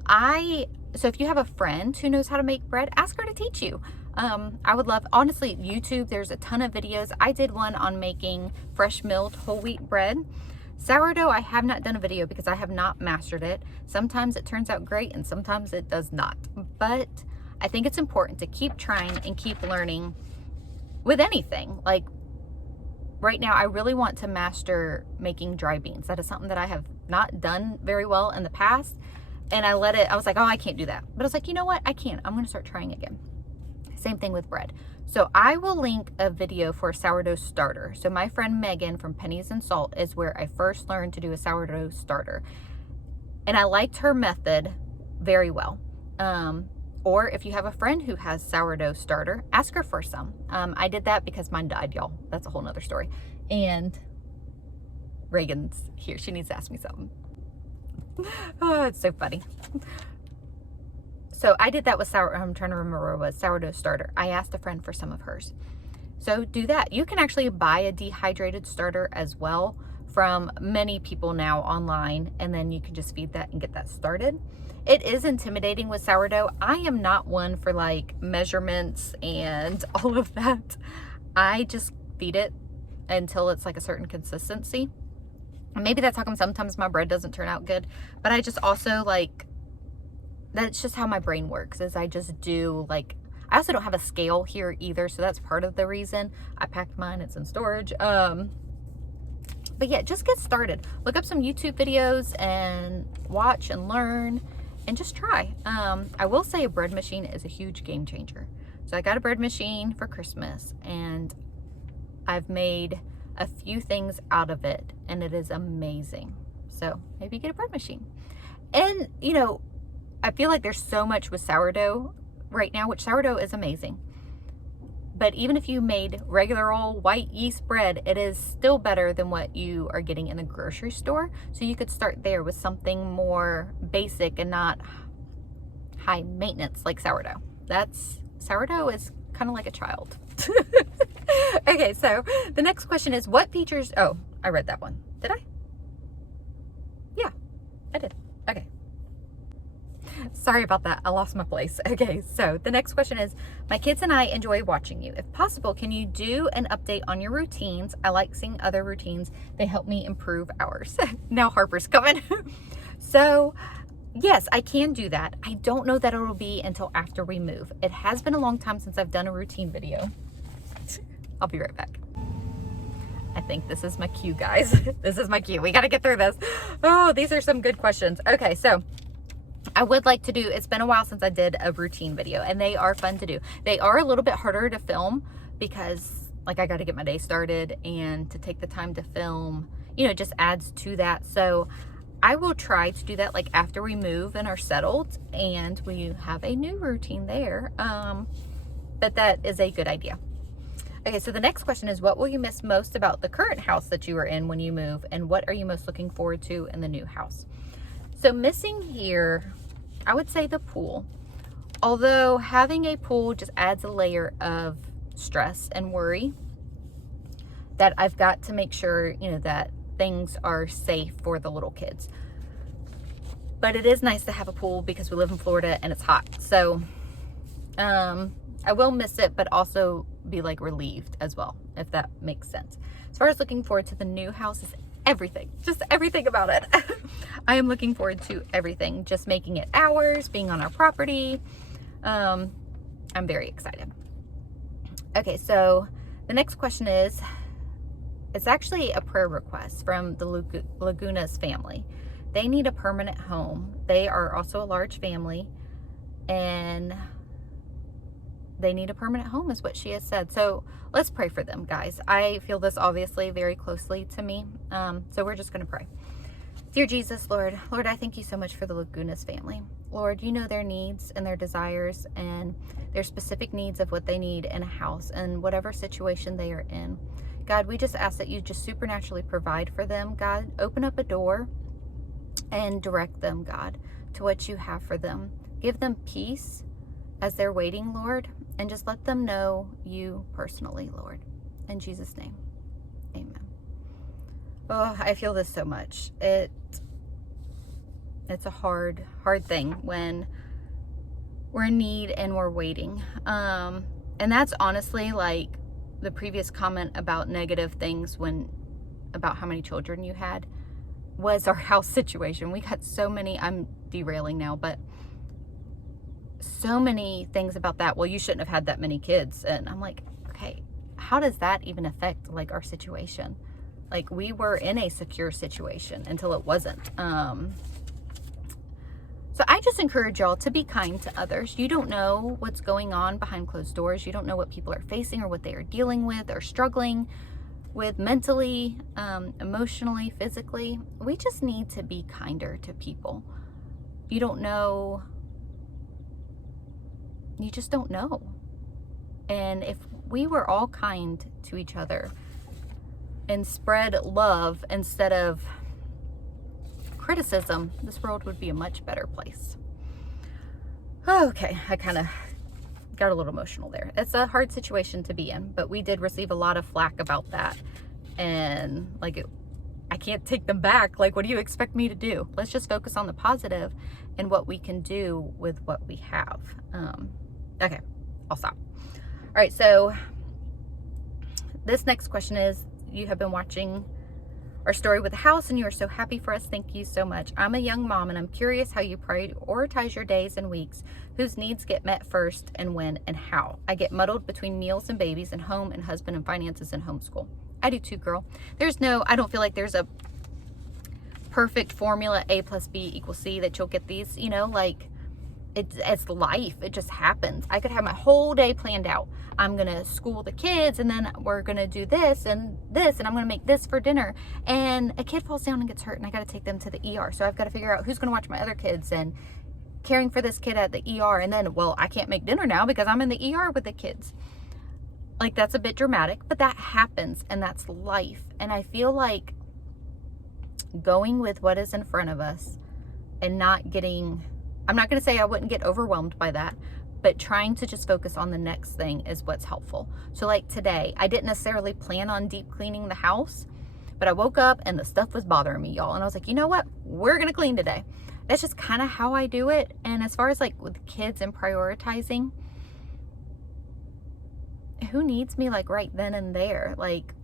So if you have a friend who knows how to make bread, ask her to teach you. I would love, honestly, YouTube, there's a ton of videos. I did one on making fresh milled whole wheat bread. Sourdough, I have not done a video because I have not mastered it. Sometimes it turns out great and sometimes it does not. But I think it's important to keep trying and keep learning with anything. Like right now, I really want to master making dry beans. That is something that I have not done very well in the past. And I was like, oh, I can't do that. But I was like, you know what? I can. I'm going to start trying again. Same thing with bread. So I will link a video for a sourdough starter. So my friend Megan from Pennies and Salt is where I first learned to do a sourdough starter. And I liked her method very well. Or if you have a friend who has sourdough starter, ask her for some. I did that because mine died, y'all. That's a whole nother story. And Reagan's here. She needs to ask me something. Oh, it's so funny. So I did that with I'm trying to remember what it was, sourdough starter. I asked a friend for some of hers. So do that. You can actually buy a dehydrated starter as well from many people now online, and then you can just feed that and get that started. It is intimidating with sourdough. I am not one for like measurements and all of that. I just feed it until it's like a certain consistency. And maybe that's how come sometimes my bread doesn't turn out good, but I just also like, that's just how my brain works, is I just do like, I also don't have a scale here either, so that's part of the reason. I packed mine, it's in storage. But yeah, just get started. Look up some YouTube videos and watch and learn and just try. I will say a bread machine is a huge game changer. So I got a bread machine for Christmas and I've made a few things out of it and it is amazing. So maybe get a bread machine. And you know, I feel like there's so much with sourdough right now, which sourdough is amazing. But even if you made regular old white yeast bread, it is still better than what you are getting in the grocery store. So you could start there with something more basic and not high maintenance like sourdough. Sourdough is kind of like a child. Okay, so the next question is what features, oh, I read that one. Did I? Yeah, I did. Okay. Sorry about that. I lost my place. Okay, so the next question is, my kids and I enjoy watching you. If possible, can you do an update on your routines? I like seeing other routines. They help me improve ours. Now Harper's coming. So yes, I can do that. I don't know that it'll be until after we move. It has been a long time since I've done a routine video. I'll be right back. I think this is my cue, guys. This is my cue. We got to get through this. Oh, these are some good questions. Okay, so I would like to do, it's been a while since I did a routine video and they are fun to do. They are a little bit harder to film because like I got to get my day started, and to take the time to film, you know, just adds to that. So I will try to do that like after we move and are settled and we have a new routine there. But that is a good idea. Okay, so the next question is, what will you miss most about the current house that you are in when you move, and what are you most looking forward to in the new house? So missing here, I would say the pool. Although having a pool just adds a layer of stress and worry that I've got to make sure, you know, that things are safe for the little kids. But it is nice to have a pool because we live in Florida and it's hot. So I will miss it, but also be like relieved as well, if that makes sense. As far as looking forward to the new house, is everything, just everything about it. I am looking forward to everything, just making it ours, being on our property. I'm very excited. Okay, so the next question is, it's actually a prayer request from the Laguna's family. They need a permanent home. They are also a large family and they need a permanent home is what she has said. So let's pray for them, guys. I feel this obviously very closely to me. So we're just going to pray. Dear Jesus, Lord, I thank you so much for the Laguna's family. Lord, you know their needs and their desires and their specific needs of what they need in a house and whatever situation they are in. God, we just ask that you just supernaturally provide for them. God, open up a door and direct them, God, to what you have for them. Give them peace as they're waiting, Lord, and just let them know you personally, Lord. In Jesus' name, amen. Oh, I feel this so much. It's a hard thing when we're in need and we're waiting. And that's honestly like the previous comment about negative things about how many children you had was our house situation. We got so many, I'm derailing now, but so many things about that. Well, you shouldn't have had that many kids. And I'm like, okay, how does that even affect like our situation? Like, we were in a secure situation until it wasn't. So I just encourage y'all to be kind to others. You don't know what's going on behind closed doors. You don't know what people are facing or what they are dealing with or struggling with mentally, emotionally, physically. We just need to be kinder to people. You don't know. You just don't know. And if we were all kind to each other and spread love instead of criticism, this world would be a much better place. Okay, I kind of got a little emotional there. It's a hard situation to be in, but we did receive a lot of flack about that. And like, I can't take them back. Like, what do you expect me to do? Let's just focus on the positive and what we can do with what we have. Okay, I'll stop. All right, so this next question is, you have been watching our story with the house and you are so happy for us. Thank you so much. I'm a young mom and I'm curious how you prioritize your days and weeks, whose needs get met first and when and how. I get muddled between meals and babies and home and husband and finances and homeschool. I do too, girl. I don't feel like there's a perfect formula, A plus B equals C, that you'll get these, you know, like it's life. It just happens. I could have my whole day planned out. I'm gonna school the kids and then we're gonna do this and I'm gonna make this for dinner, and a kid falls down and gets hurt and I gotta take them to the ER. So I've got to figure out who's gonna watch my other kids and caring for this kid at the ER, and then, well, I can't make dinner now because I'm in the ER with the kids. Like, that's a bit dramatic, but that happens and that's life. And I feel like going with what is in front of us and not getting, I'm not going to say I wouldn't get overwhelmed by that, but trying to just focus on the next thing is what's helpful. So like today, I didn't necessarily plan on deep cleaning the house, but I woke up and the stuff was bothering me, y'all. And I was like, you know what? We're going to clean today. That's just kind of how I do it. And as far as like with kids and prioritizing, who needs me like right then and there? Like,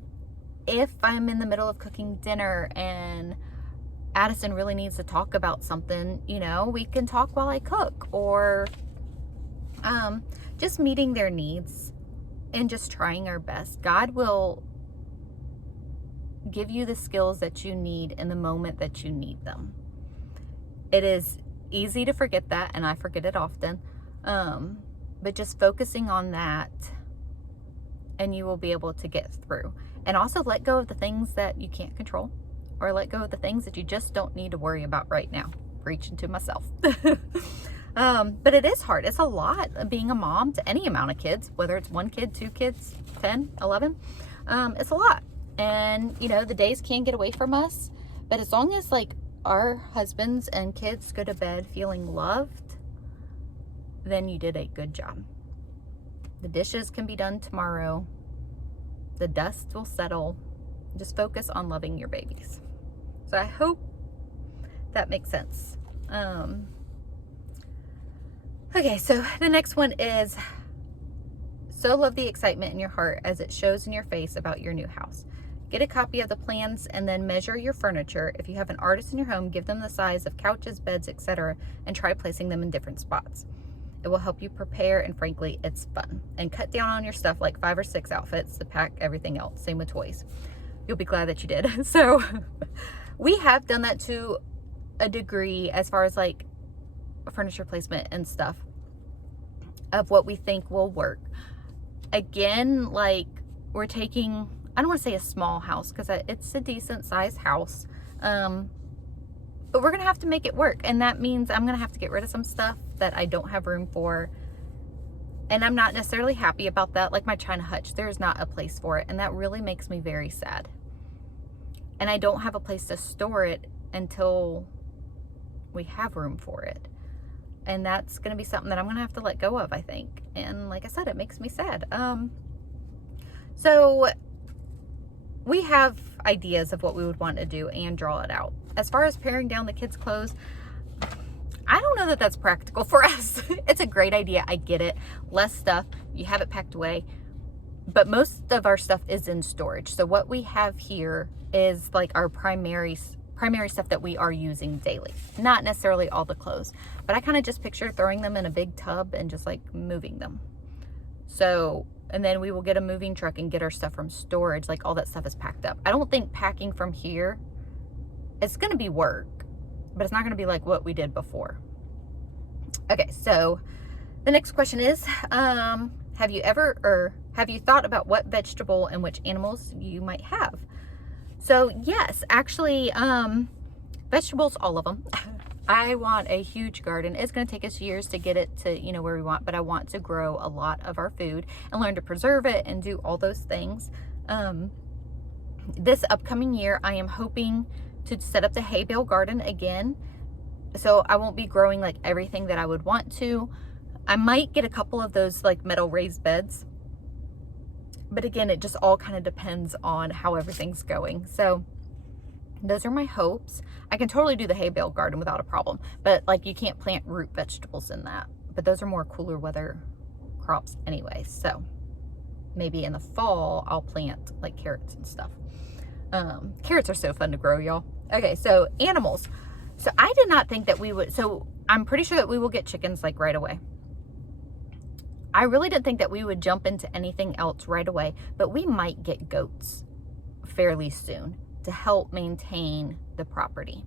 if I'm in the middle of cooking dinner and Addison really needs to talk about something, you know, we can talk while I cook, or just meeting their needs and just trying our best. God will give you the skills that you need in the moment that you need them. It is easy to forget that, and I forget it often, but just focusing on that, and you will be able to get through. And also let go of the things that you can't control, or let go of the things that you just don't need to worry about right now. Preaching to myself. But it is hard. It's a lot being a mom to any amount of kids, whether it's 1 kid, 2 kids, 10, 11. It's a lot. And, you know, the days can get away from us. But as long as, like, our husbands and kids go to bed feeling loved, then you did a good job. The dishes can be done tomorrow. The dust will settle. Just focus on loving your babies. So I hope that makes sense. Okay, so the next one is, so love the excitement in your heart as it shows in your face about your new house. Get a copy of the plans and then measure your furniture. If you have an artist in your home, give them the size of couches, beds, etc., and try placing them in different spots. It will help you prepare, and frankly, it's fun. And cut down on your stuff, like 5 or 6 outfits to pack everything else. Same with toys. You'll be glad that you did. So we have done that to a degree as far as like furniture placement and stuff of what we think will work. Again, like, we're taking, I don't want to say a small house because it's a decent sized house, but we're gonna have to make it work, and that means I'm gonna have to get rid of some stuff that I don't have room for, and I'm not necessarily happy about that. Like my china hutch, there's not a place for it, and that really makes me very sad. And I don't have a place to store it until we have room for it. And that's going to be something that I'm going to have to let go of, I think. And like I said, it makes me sad. So we have ideas of what we would want to do and draw it out. As far as paring down the kids' clothes, I don't know that that's practical for us. It's a great idea. I get it. Less stuff. You have it packed away. But most of our stuff is in storage. So what we have here is like our primary stuff that we are using daily. Not necessarily all the clothes. But I kind of just picture throwing them in a big tub and just like moving them. So, and then we will get a moving truck and get our stuff from storage. Like all that stuff is packed up. I don't think packing from here, it's going to be work, but it's not going to be like what we did before. Okay, so the next question is, have you thought about what vegetable and which animals you might have? So yes, actually, vegetables, all of them. I want a huge garden. It's going to take us years to get it to, where we want, but I want to grow a lot of our food and learn to preserve it and do all those things. This upcoming year, I am hoping to set up the hay bale garden again. So I won't be growing like everything that I would want to. I might get a couple of those like metal raised beds. But again, it just all kind of depends on how everything's going. So those are my hopes. I can totally do the hay bale garden without a problem, but like you can't plant root vegetables in that. But those are more cooler weather crops anyway. So maybe in the fall I'll plant like carrots and stuff. Carrots are so fun to grow, y'all. Okay, so animals. So I did not think that we would, so I'm pretty sure that we will get chickens like right away. I really didn't think that we would jump into anything else right away, but we might get goats fairly soon to help maintain the property.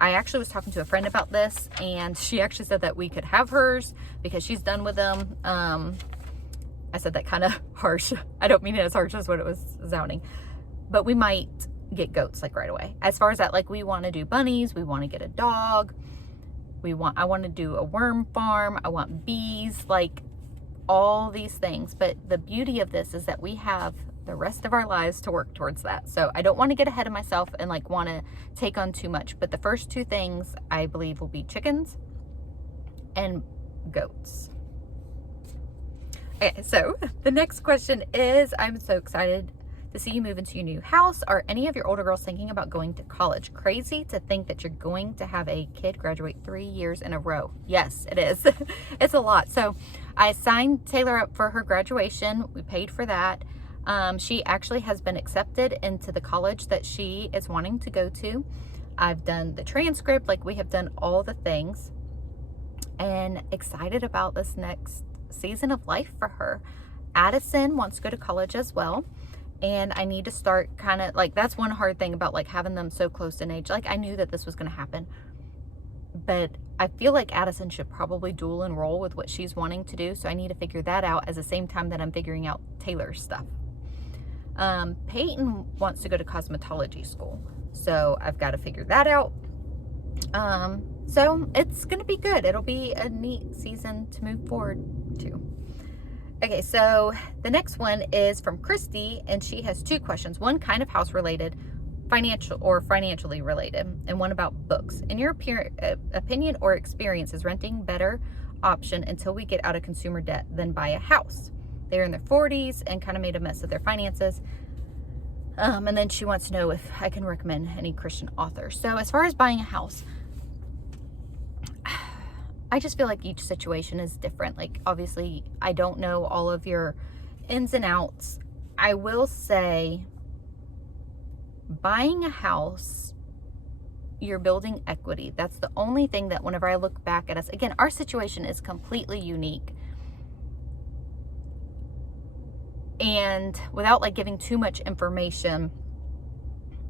I actually was talking to a friend about this, and she actually said that we could have hers because she's done with them. I said that kind of harsh. I don't mean it as harsh as what it was sounding, but we might get goats like right away. As far as that, like we want to do bunnies, we want to get a dog, I want to do a worm farm, I want bees, like all these things. But the beauty of this is that we have the rest of our lives to work towards that. So I don't want to get ahead of myself and like want to take on too much, but the first two things I believe will be chickens and goats. Okay, so the next question is, I'm so excited to see you move into your new house. Are any of your older girls thinking about going to college? Crazy to think that you're going to have a kid graduate 3 years in a row. Yes, it is. It's a lot. So I signed Taylor up for her graduation. We paid for that. She actually has been accepted into the college that she is wanting to go to. I've done the transcript, like we have done all the things, and excited about this next season of life for her. Addison wants to go to college as well, and I need to start kind of like, that's one hard thing about like having them so close in age. Like I knew that this was going to happen, but I feel like Addison should probably dual enroll with what she's wanting to do. So I need to figure that out at the same time that I'm figuring out Taylor's stuff. Peyton wants to go to cosmetology school, so I've got to figure that out. So it's going to be good. It'll be a neat season to move forward to. Okay, so the next one is from Christy, and she has 2 questions. One kind of house related, financially related, and one about books. In your opinion or experience, is renting better option until we get out of consumer debt than buy a house? They're in their 40s and kind of made a mess of their finances. And then she wants to know if I can recommend any Christian authors. So as far as buying a house, I just feel like each situation is different. Like obviously I don't know all of your ins and outs. I will say buying a house, you're building equity. That's the only thing that whenever I look back at us, again, our situation is completely unique. And without like giving too much information,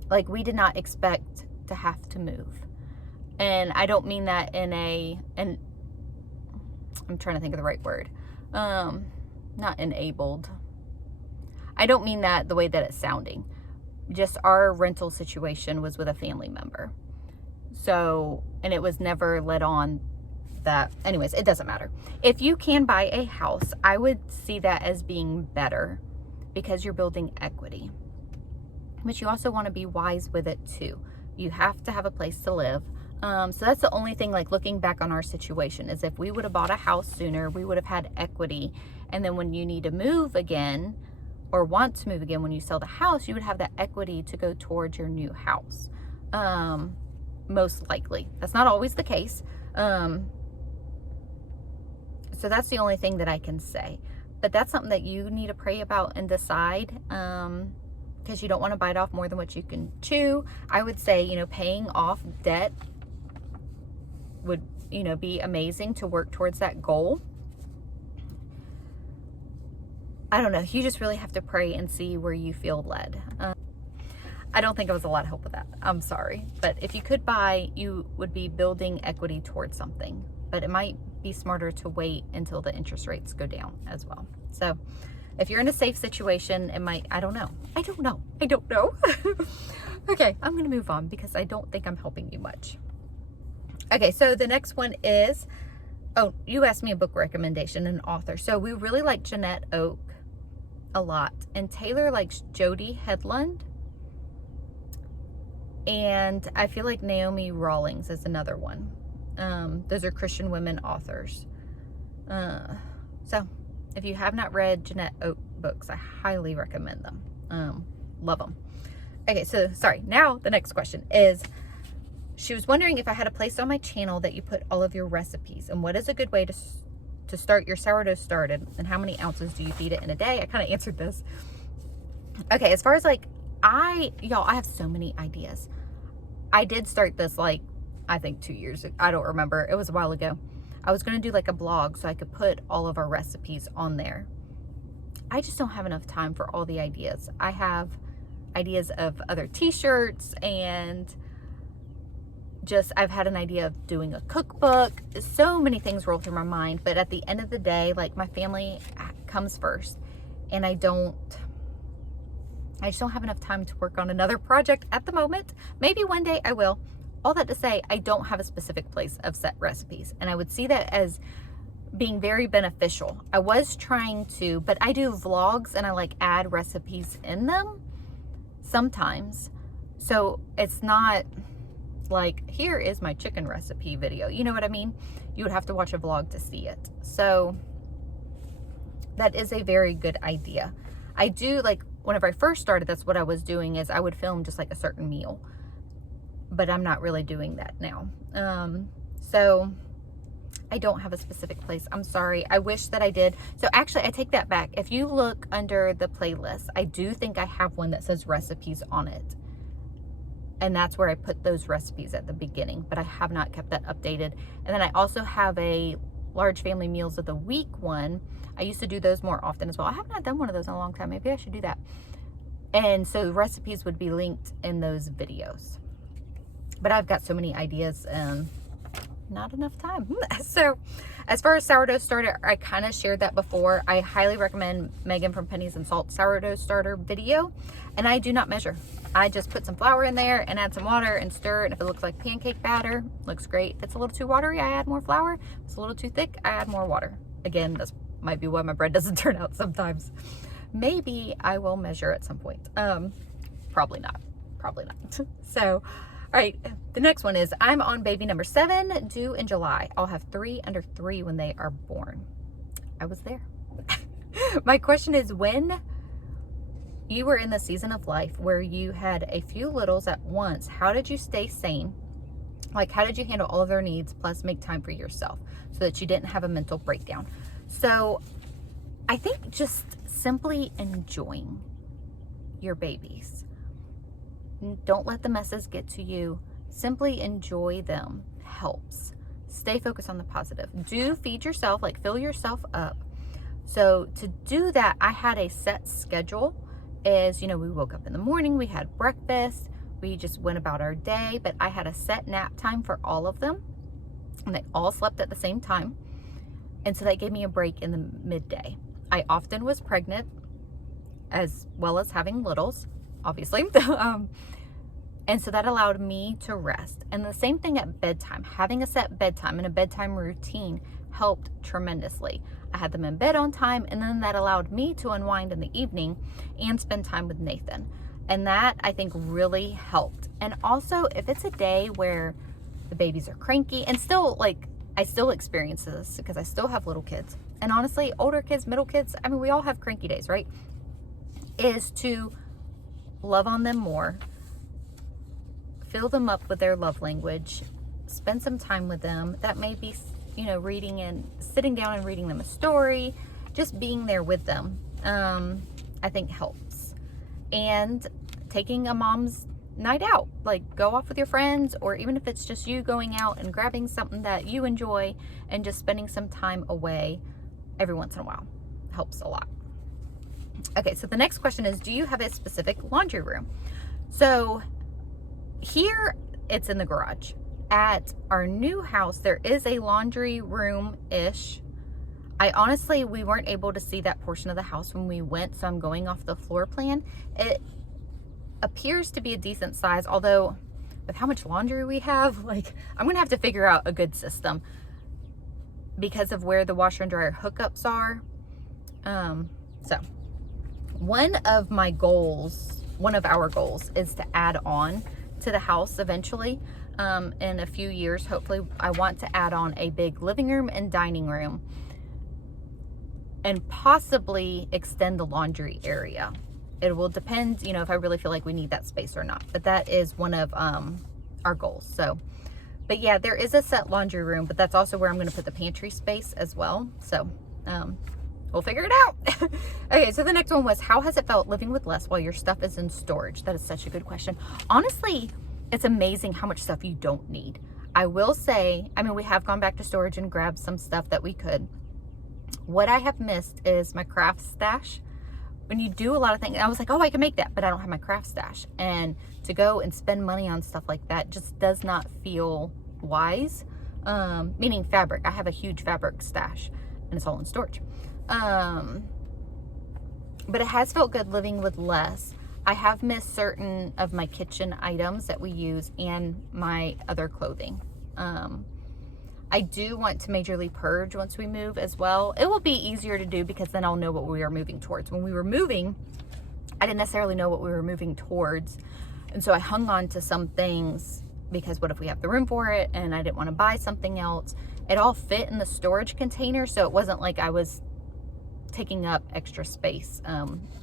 like we did not expect to have to move. And I don't mean that and I'm trying to think of the right word. Not enabled. I don't mean that the way that it's sounding. Just our rental situation was with a family member. So, and it was never led on that. Anyways, it doesn't matter. If you can buy a house, I would see that as being better because you're building equity. But you also want to be wise with it too. You have to have a place to live. So that's the only thing, like looking back on our situation, is if we would have bought a house sooner, we would have had equity. And then when you need to move again or want to move again, when you sell the house, you would have that equity to go towards your new house. Most likely. That's not always the case. So that's the only thing that I can say. But that's something that you need to pray about and decide, because you don't want to bite off more than what you can chew. I would say, paying off debt would, be amazing to work towards that goal. I don't know. You just really have to pray and see where you feel led. I don't think it was a lot of help with that. I'm sorry. But if you could buy, you would be building equity towards something. But it might be smarter to wait until the interest rates go down as well. So if you're in a safe situation, it might, I don't know. Okay, I'm going to move on because I don't think I'm helping you much. Okay, so the next one is, oh, you asked me a book recommendation, an author. So we really like Jeanette Oak a lot. And Taylor likes Jody Headland. And I feel like Naomi Rawlings is another one. Those are Christian women authors. So if you have not read Jeanette Oak books, I highly recommend them. Love them. Okay, so sorry. Now the next question is, she was wondering if I had a place on my channel that you put all of your recipes, and what is a good way to start your sourdough started, and how many ounces do you feed it in a day? I kind of answered this. Okay, as far as like, y'all, I have so many ideas. I did start this like, I think 2 years ago. I don't remember. It was a while ago. I was going to do like a blog so I could put all of our recipes on there. I just don't have enough time for all the ideas. I have ideas of other t-shirts, and just I've had an idea of doing a cookbook. So many things roll through my mind, but at the end of the day, like, my family comes first, and I just don't have enough time to work on another project at the moment. Maybe one day I will. All that to say, I don't have a specific place of set recipes, and I would see that as being very beneficial. I was trying to, but I do vlogs and I like add recipes in them sometimes. So it's not like, here is my chicken recipe video. You know what I mean? You would have to watch a vlog to see it. So that is a very good idea. I do, like, whenever I first started, that's what I was doing, is I would film just like a certain meal, but I'm not really doing that now. So I don't have a specific place. I'm sorry. I wish that I did. So actually, I take that back. If you look under the playlist, I do think I have one that says recipes on it. And that's where I put those recipes at the beginning, but I have not kept that updated. And then I also have a large family meals of the week one. I used to do those more often as well. I have not done one of those in a long time. Maybe I should do that. And so the recipes would be linked in those videos. But I've got so many ideas and not enough time. So as far as sourdough starter, I kind of shared that before. I highly recommend Megan from Pennies and Salt sourdough starter video. And I do not measure. I just put some flour in there and add some water and stir it. And if it looks like pancake batter, looks great. If it's a little too watery, I add more flour. If it's a little too thick, I add more water. Again, this might be why my bread doesn't turn out sometimes. Maybe I will measure at some point. Probably not. So, all right, the next one is, I'm on baby number 7, due in July. I'll have 3 under 3 when they are born. I was there. My question is, when you were in the season of life where you had a few littles at once, how did you stay sane? Like, how did you handle all of their needs plus make time for yourself so that you didn't have a mental breakdown? So I think just simply enjoying your babies. Don't let the messes get to you. Simply enjoy them helps. Stay focused on the positive. Do feed yourself, like fill yourself up. So to do that, I had a set schedule. Is, you know, we woke up in the morning, we had breakfast, we just went about our day, but I had a set nap time for all of them, and they all slept at the same time. And so that gave me a break in the midday. I often was pregnant as well as having littles, obviously. And so that allowed me to rest. And the same thing at bedtime. Having a set bedtime and a bedtime routine helped tremendously. I had them in bed on time, and then that allowed me to unwind in the evening and spend time with Nathan. And that, I think, really helped. And also, if it's a day where the babies are cranky, and still, like, I still experience this because I still have little kids. And honestly, older kids, middle kids, I mean, we all have cranky days, right? Is to love on them more, fill them up with their love language, spend some time with them. That may be, you know, reading and sitting down and reading them a story, just being there with them, I think helps. And taking a mom's night out, like go off with your friends, or even if it's just you going out and grabbing something that you enjoy and just spending some time away every once in a while helps a lot. Okay, so the next question is, do you have a specific laundry room? So here it's in the garage. At our new house, there is a laundry room-ish. We weren't able to see that portion of the house when we went, so I'm going off the floor plan. It appears to be a decent size, although with how much laundry we have, like, I'm gonna have to figure out a good system because of where the washer and dryer hookups are. So one of our goals is to add on to the house eventually. In a few years, hopefully, I want to add on a big living room and dining room and possibly extend the laundry area. It will depend, if I really feel like we need that space or not, but that is one of our goals. So, but yeah, there is a set laundry room, but that's also where I'm going to put the pantry space as well. So, we'll figure it out. Okay, so the next one was, how has it felt living with less while your stuff is in storage? That is such a good question. Honestly, it's amazing how much stuff you don't need. I will say, we have gone back to storage and grabbed some stuff that we could. What I have missed is my craft stash. When you do a lot of things, I was like, oh, I can make that, but I don't have my craft stash. And to go and spend money on stuff like that just does not feel wise. Meaning fabric. I have a huge fabric stash and it's all in storage. But it has felt good living with less. I have missed certain of my kitchen items that we use and my other clothing. I do want to majorly purge once we move as well. It will be easier to do because then I'll know what we are moving towards. When we were moving, I didn't necessarily know what we were moving towards. And so I hung on to some things because what if we have the room for it and I didn't want to buy something else. It all fit in the storage container, so it wasn't like I was taking up extra space.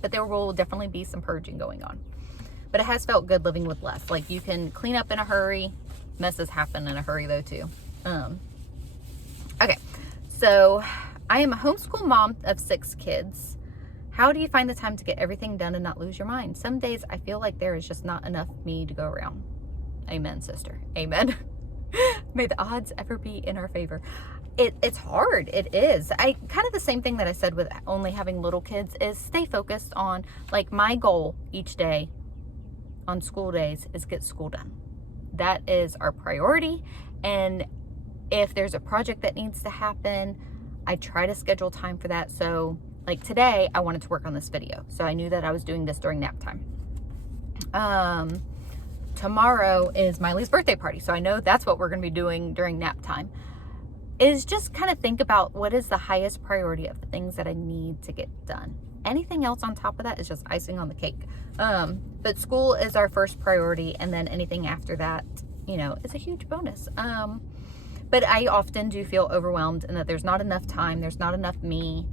But there will definitely be some purging going on. But it has felt good living with less. Like, you can clean up in a hurry. Messes happen in a hurry though too. Okay, so I am a homeschool mom of 6 kids. How do you find the time to get everything done and not lose your mind? Some days I feel like there is just not enough me to go around. Amen, sister. Amen. May the odds ever be in our favor. It's hard. It is. I kind of the same thing that I said with only having little kids is stay focused on, like, my goal each day on school days is get school done. That is our priority. And if there's a project that needs to happen, I try to schedule time for that. So like today, I wanted to work on this video. So I knew that I was doing this during nap time. Tomorrow is Miley's birthday party. So I know that's what we're going to be doing during nap time. Is just kind of think about what is the highest priority of the things that I need to get done. Anything else on top of that is just icing on the cake. But school is our first priority. And then anything after that, is a huge bonus. But I often do feel overwhelmed and that there's not enough time. There's not enough me.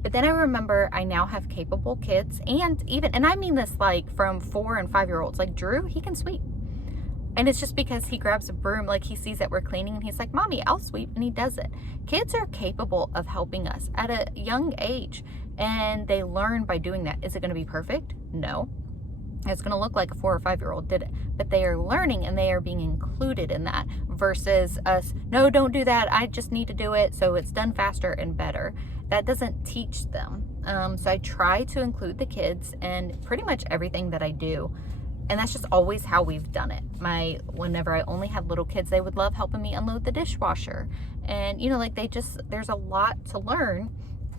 But then I remember I now have capable kids, and I mean this like from 4 and 5-year-olds. Like Drew, he can sweep. And it's just because he grabs a broom, like he sees that we're cleaning and he's like, Mommy, I'll sweep, and he does it. Kids are capable of helping us at a young age, and they learn by doing that. Is it going to be perfect? No. It's going to look like a 4 or 5-year-old did it, but they are learning and they are being included in that versus us, no, don't do that. I just need to do it so it's done faster and better. That doesn't teach them. So I try to include the kids in pretty much everything that I do. And that's just always how we've done it. Whenever I only had little kids, they would love helping me unload the dishwasher. And, there's a lot to learn,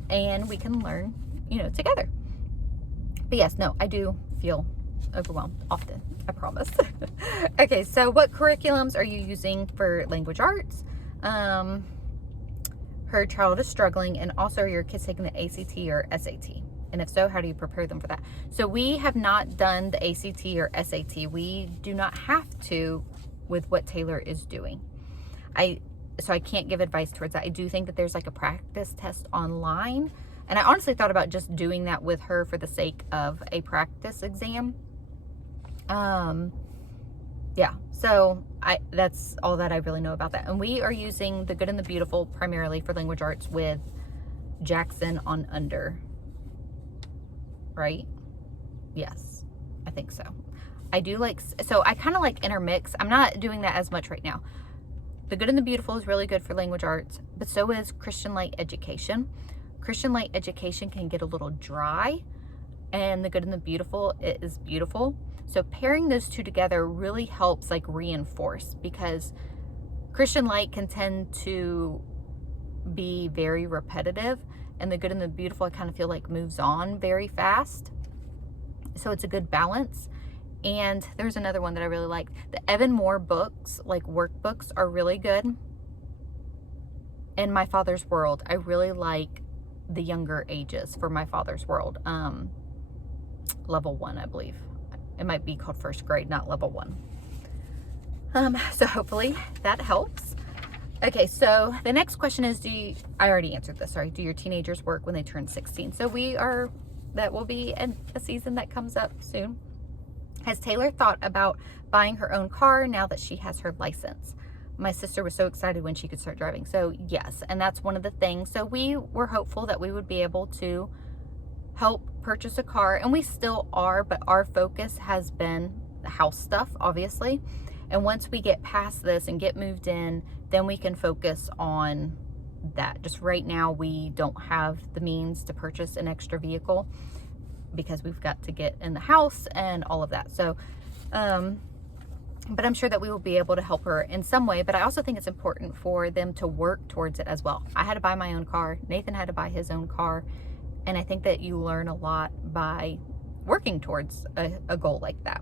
and we can learn, together. But yes, no, I do feel overwhelmed often, I promise. Okay, so what curriculums are you using for language arts? Her child is struggling, and also are your kids taking the ACT or SAT? And if so, how do you prepare them for that? So we have not done the ACT or SAT. We do not have to with what Taylor is doing. So I can't give advice towards that. I do think that there's like a practice test online. And I honestly thought about just doing that with her for the sake of a practice exam. Yeah, so that's all that I really know about that. And we are using The Good and the Beautiful primarily for language arts with Jackson on under. Right? Yes, I think so. I do so I kind of like intermix. I'm not doing that as much right now. The Good and the Beautiful is really good for language arts, but so is Christian Light Education. Christian Light Education can get a little dry. and The Good and the Beautiful, it is beautiful. So pairing those two together really helps like reinforce, because Christian light can tend to be very repetitive, and The Good and the Beautiful I kind of feel like moves on very fast. So it's a good balance. And there's another one that I really like. The Evan Moore books, like workbooks, are really good. In My Father's World, I really like the younger ages for My Father's World. Level 1, I believe. It might be called first grade, not level 1. So hopefully that helps. Okay, so the next question is, I already answered this, sorry. Do your teenagers work when they turn 16? So that will be a season that comes up soon. Has Taylor thought about buying her own car now that she has her license? My sister was so excited when she could start driving. So yes, and that's one of the things. So we were hopeful that we would be able to help purchase a car, and we still are, but our focus has been the house stuff, obviously. And once we get past this and get moved in, then we can focus on that. Just right now, we don't have the means to purchase an extra vehicle because we've got to get in the house and all of that. So, but I'm sure that we will be able to help her in some way. But I also think it's important for them to work towards it as well. I had to buy my own car. Nathan had to buy his own car. And I think that you learn a lot by working towards a goal like that.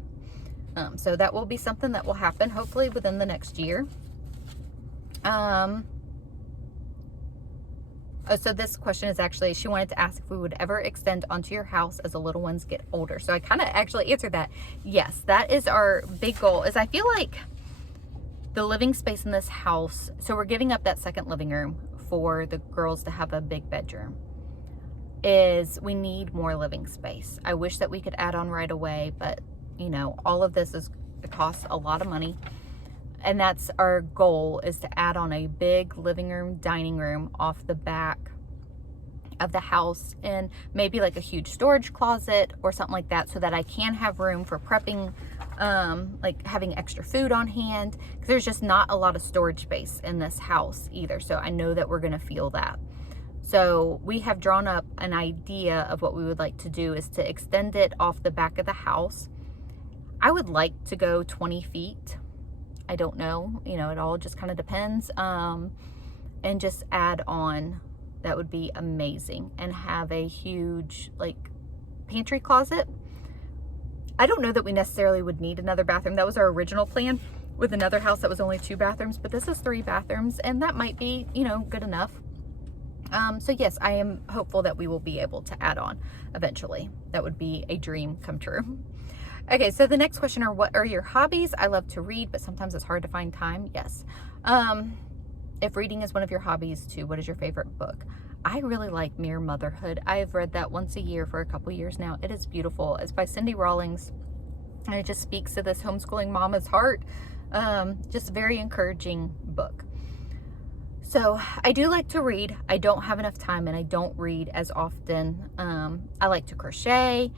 So that will be something that will happen hopefully within the next year. So this question is actually, she wanted to ask if we would ever extend onto your house as the little ones get older. So I kind of actually answered that. Yes, that is our big goal. Is I feel like the living space in this house, so we're giving up that second living room for the girls to have a big bedroom, is we need more living space. I wish that we could add on right away, but you know, all of this it costs a lot of money. And that's our goal, is to add on a big living room, dining room off the back of the house, and maybe like a huge storage closet or something like that, so that I can have room for prepping, like having extra food on hand, because there's just not a lot of storage space in this house either. So I know that we're going to feel that. So we have drawn up an idea of what we would like to do, is to extend it off the back of the house. I would like to go 20 feet. I don't know, you know, it all just kind of depends. And just add on, that would be amazing. And have a huge like pantry closet. I don't know that we necessarily would need another bathroom. That was our original plan with another house that was only 2 bathrooms, but this is 3 bathrooms, and that might be, you know, good enough. So yes, I am hopeful that we will be able to add on eventually. That would be a dream come true. Okay, so the next question are, what are your hobbies? I love to read, but sometimes it's hard to find time. Yes. If reading is one of your hobbies too, what is your favorite book? I really like Mere Motherhood. I've read that once a year for a couple years now. It is beautiful. It's by Cindy Rawlings, and it just speaks to this homeschooling mama's heart. Just a very encouraging book. So I do like to read. I don't have enough time, and I don't read as often. I like to crochet.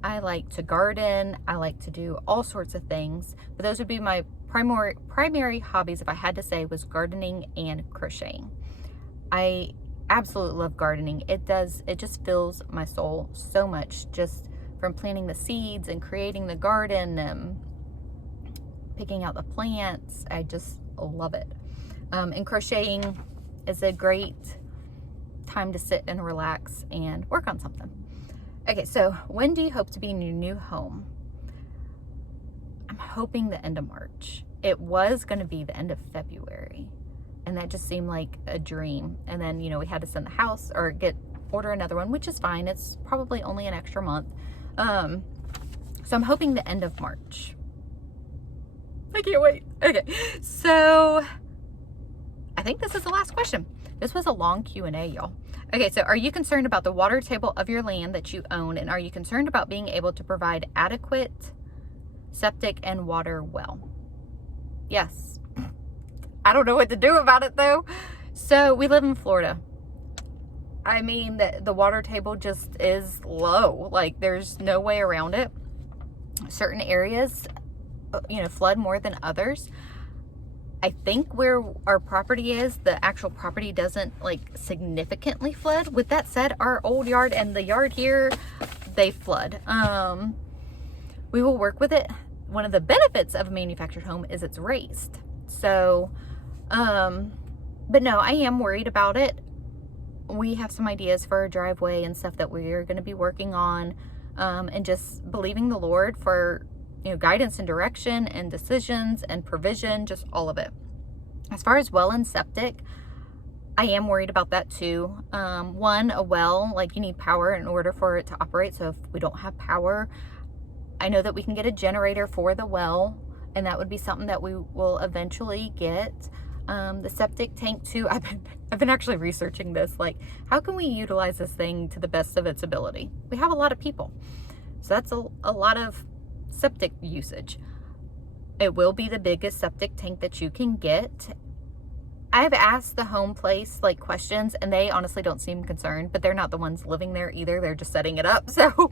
I like to garden. I like to do all sorts of things, but those would be my primary hobbies, if I had to say, was gardening and crocheting. I absolutely love gardening. It just fills my soul so much, just from planting the seeds and creating the garden and picking out the plants. I just love it. And crocheting is a great time to sit and relax and work on something. Okay, so when do you hope to be in your new home? I'm hoping the end of March. It was going to be the end of February, and that just seemed like a dream. And then, you know, we had to send the house or order another one, which is fine. It's probably only an extra month. So I'm hoping the end of March. I can't wait. Okay, so I think this is the last question. This was a long Q&A, y'all. Okay, so are you concerned about the water table of your land that you own, and are you concerned about being able to provide adequate septic and water well? Yes. I don't know what to do about it though. So we live in Florida. I mean, the water table just is low. Like, there's no way around it. Certain areas, you know, flood more than others. I think where our property is, the actual property doesn't like significantly flood. With that said, our old yard and the yard here, they flood. We will work with it. One of the benefits of a manufactured home is it's raised. So, but no, I am worried about it. We have some ideas for a driveway and stuff that we're going to be working on, and just believing the Lord for, you know, guidance and direction and decisions and provision, just all of it. As far as well and septic, I am worried about that too. One, a well, like you need power in order for it to operate. So if we don't have power, I know that we can get a generator for the well, and that would be something that we will eventually get. The septic tank too, I've been actually researching this, like how can we utilize this thing to the best of its ability? We have a lot of people, so that's a lot of septic usage. It will be the biggest septic tank that you can get. I've asked the home place like questions, and they honestly don't seem concerned, but they're not the ones living there either. They're just setting it up. So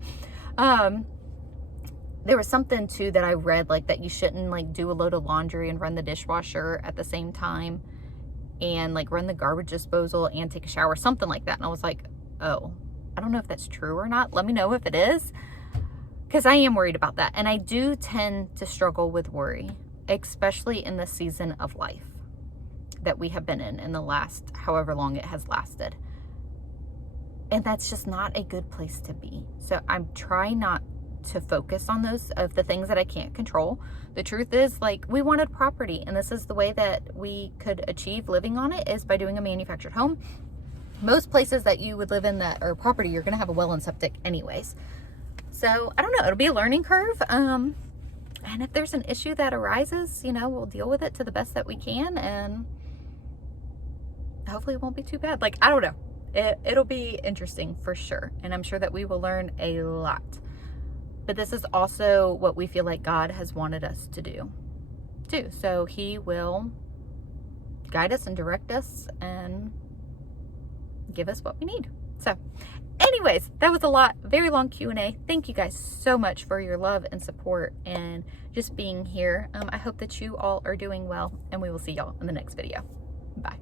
there was something too that I read, like that you shouldn't like do a load of laundry and run the dishwasher at the same time, and like run the garbage disposal and take a shower, something like that. And I was like, oh, I don't know if that's true or not. Let me know if it is, because I am worried about that. And I do tend to struggle with worry, especially in the season of life that we have been in the last however long it has lasted. And that's just not a good place to be. So I'm trying not to focus on those of the things that I can't control. The truth is, like, we wanted property, and this is the way that we could achieve living on it, is by doing a manufactured home. Most places that you would live in that are property, you're gonna have a well and septic anyways. So I don't know, it'll be a learning curve. And if there's an issue that arises, you know, we'll deal with it to the best that we can, and hopefully it won't be too bad. Like, I don't know, it'll be interesting for sure, and I'm sure that we will learn a lot. But this is also what we feel like God has wanted us to do too. So he will guide us and direct us and give us what we need. So anyways, that was a lot, very long Q&A. Thank you guys so much for your love and support and just being here. I hope that you all are doing well, and we will see y'all in the next video. Bye.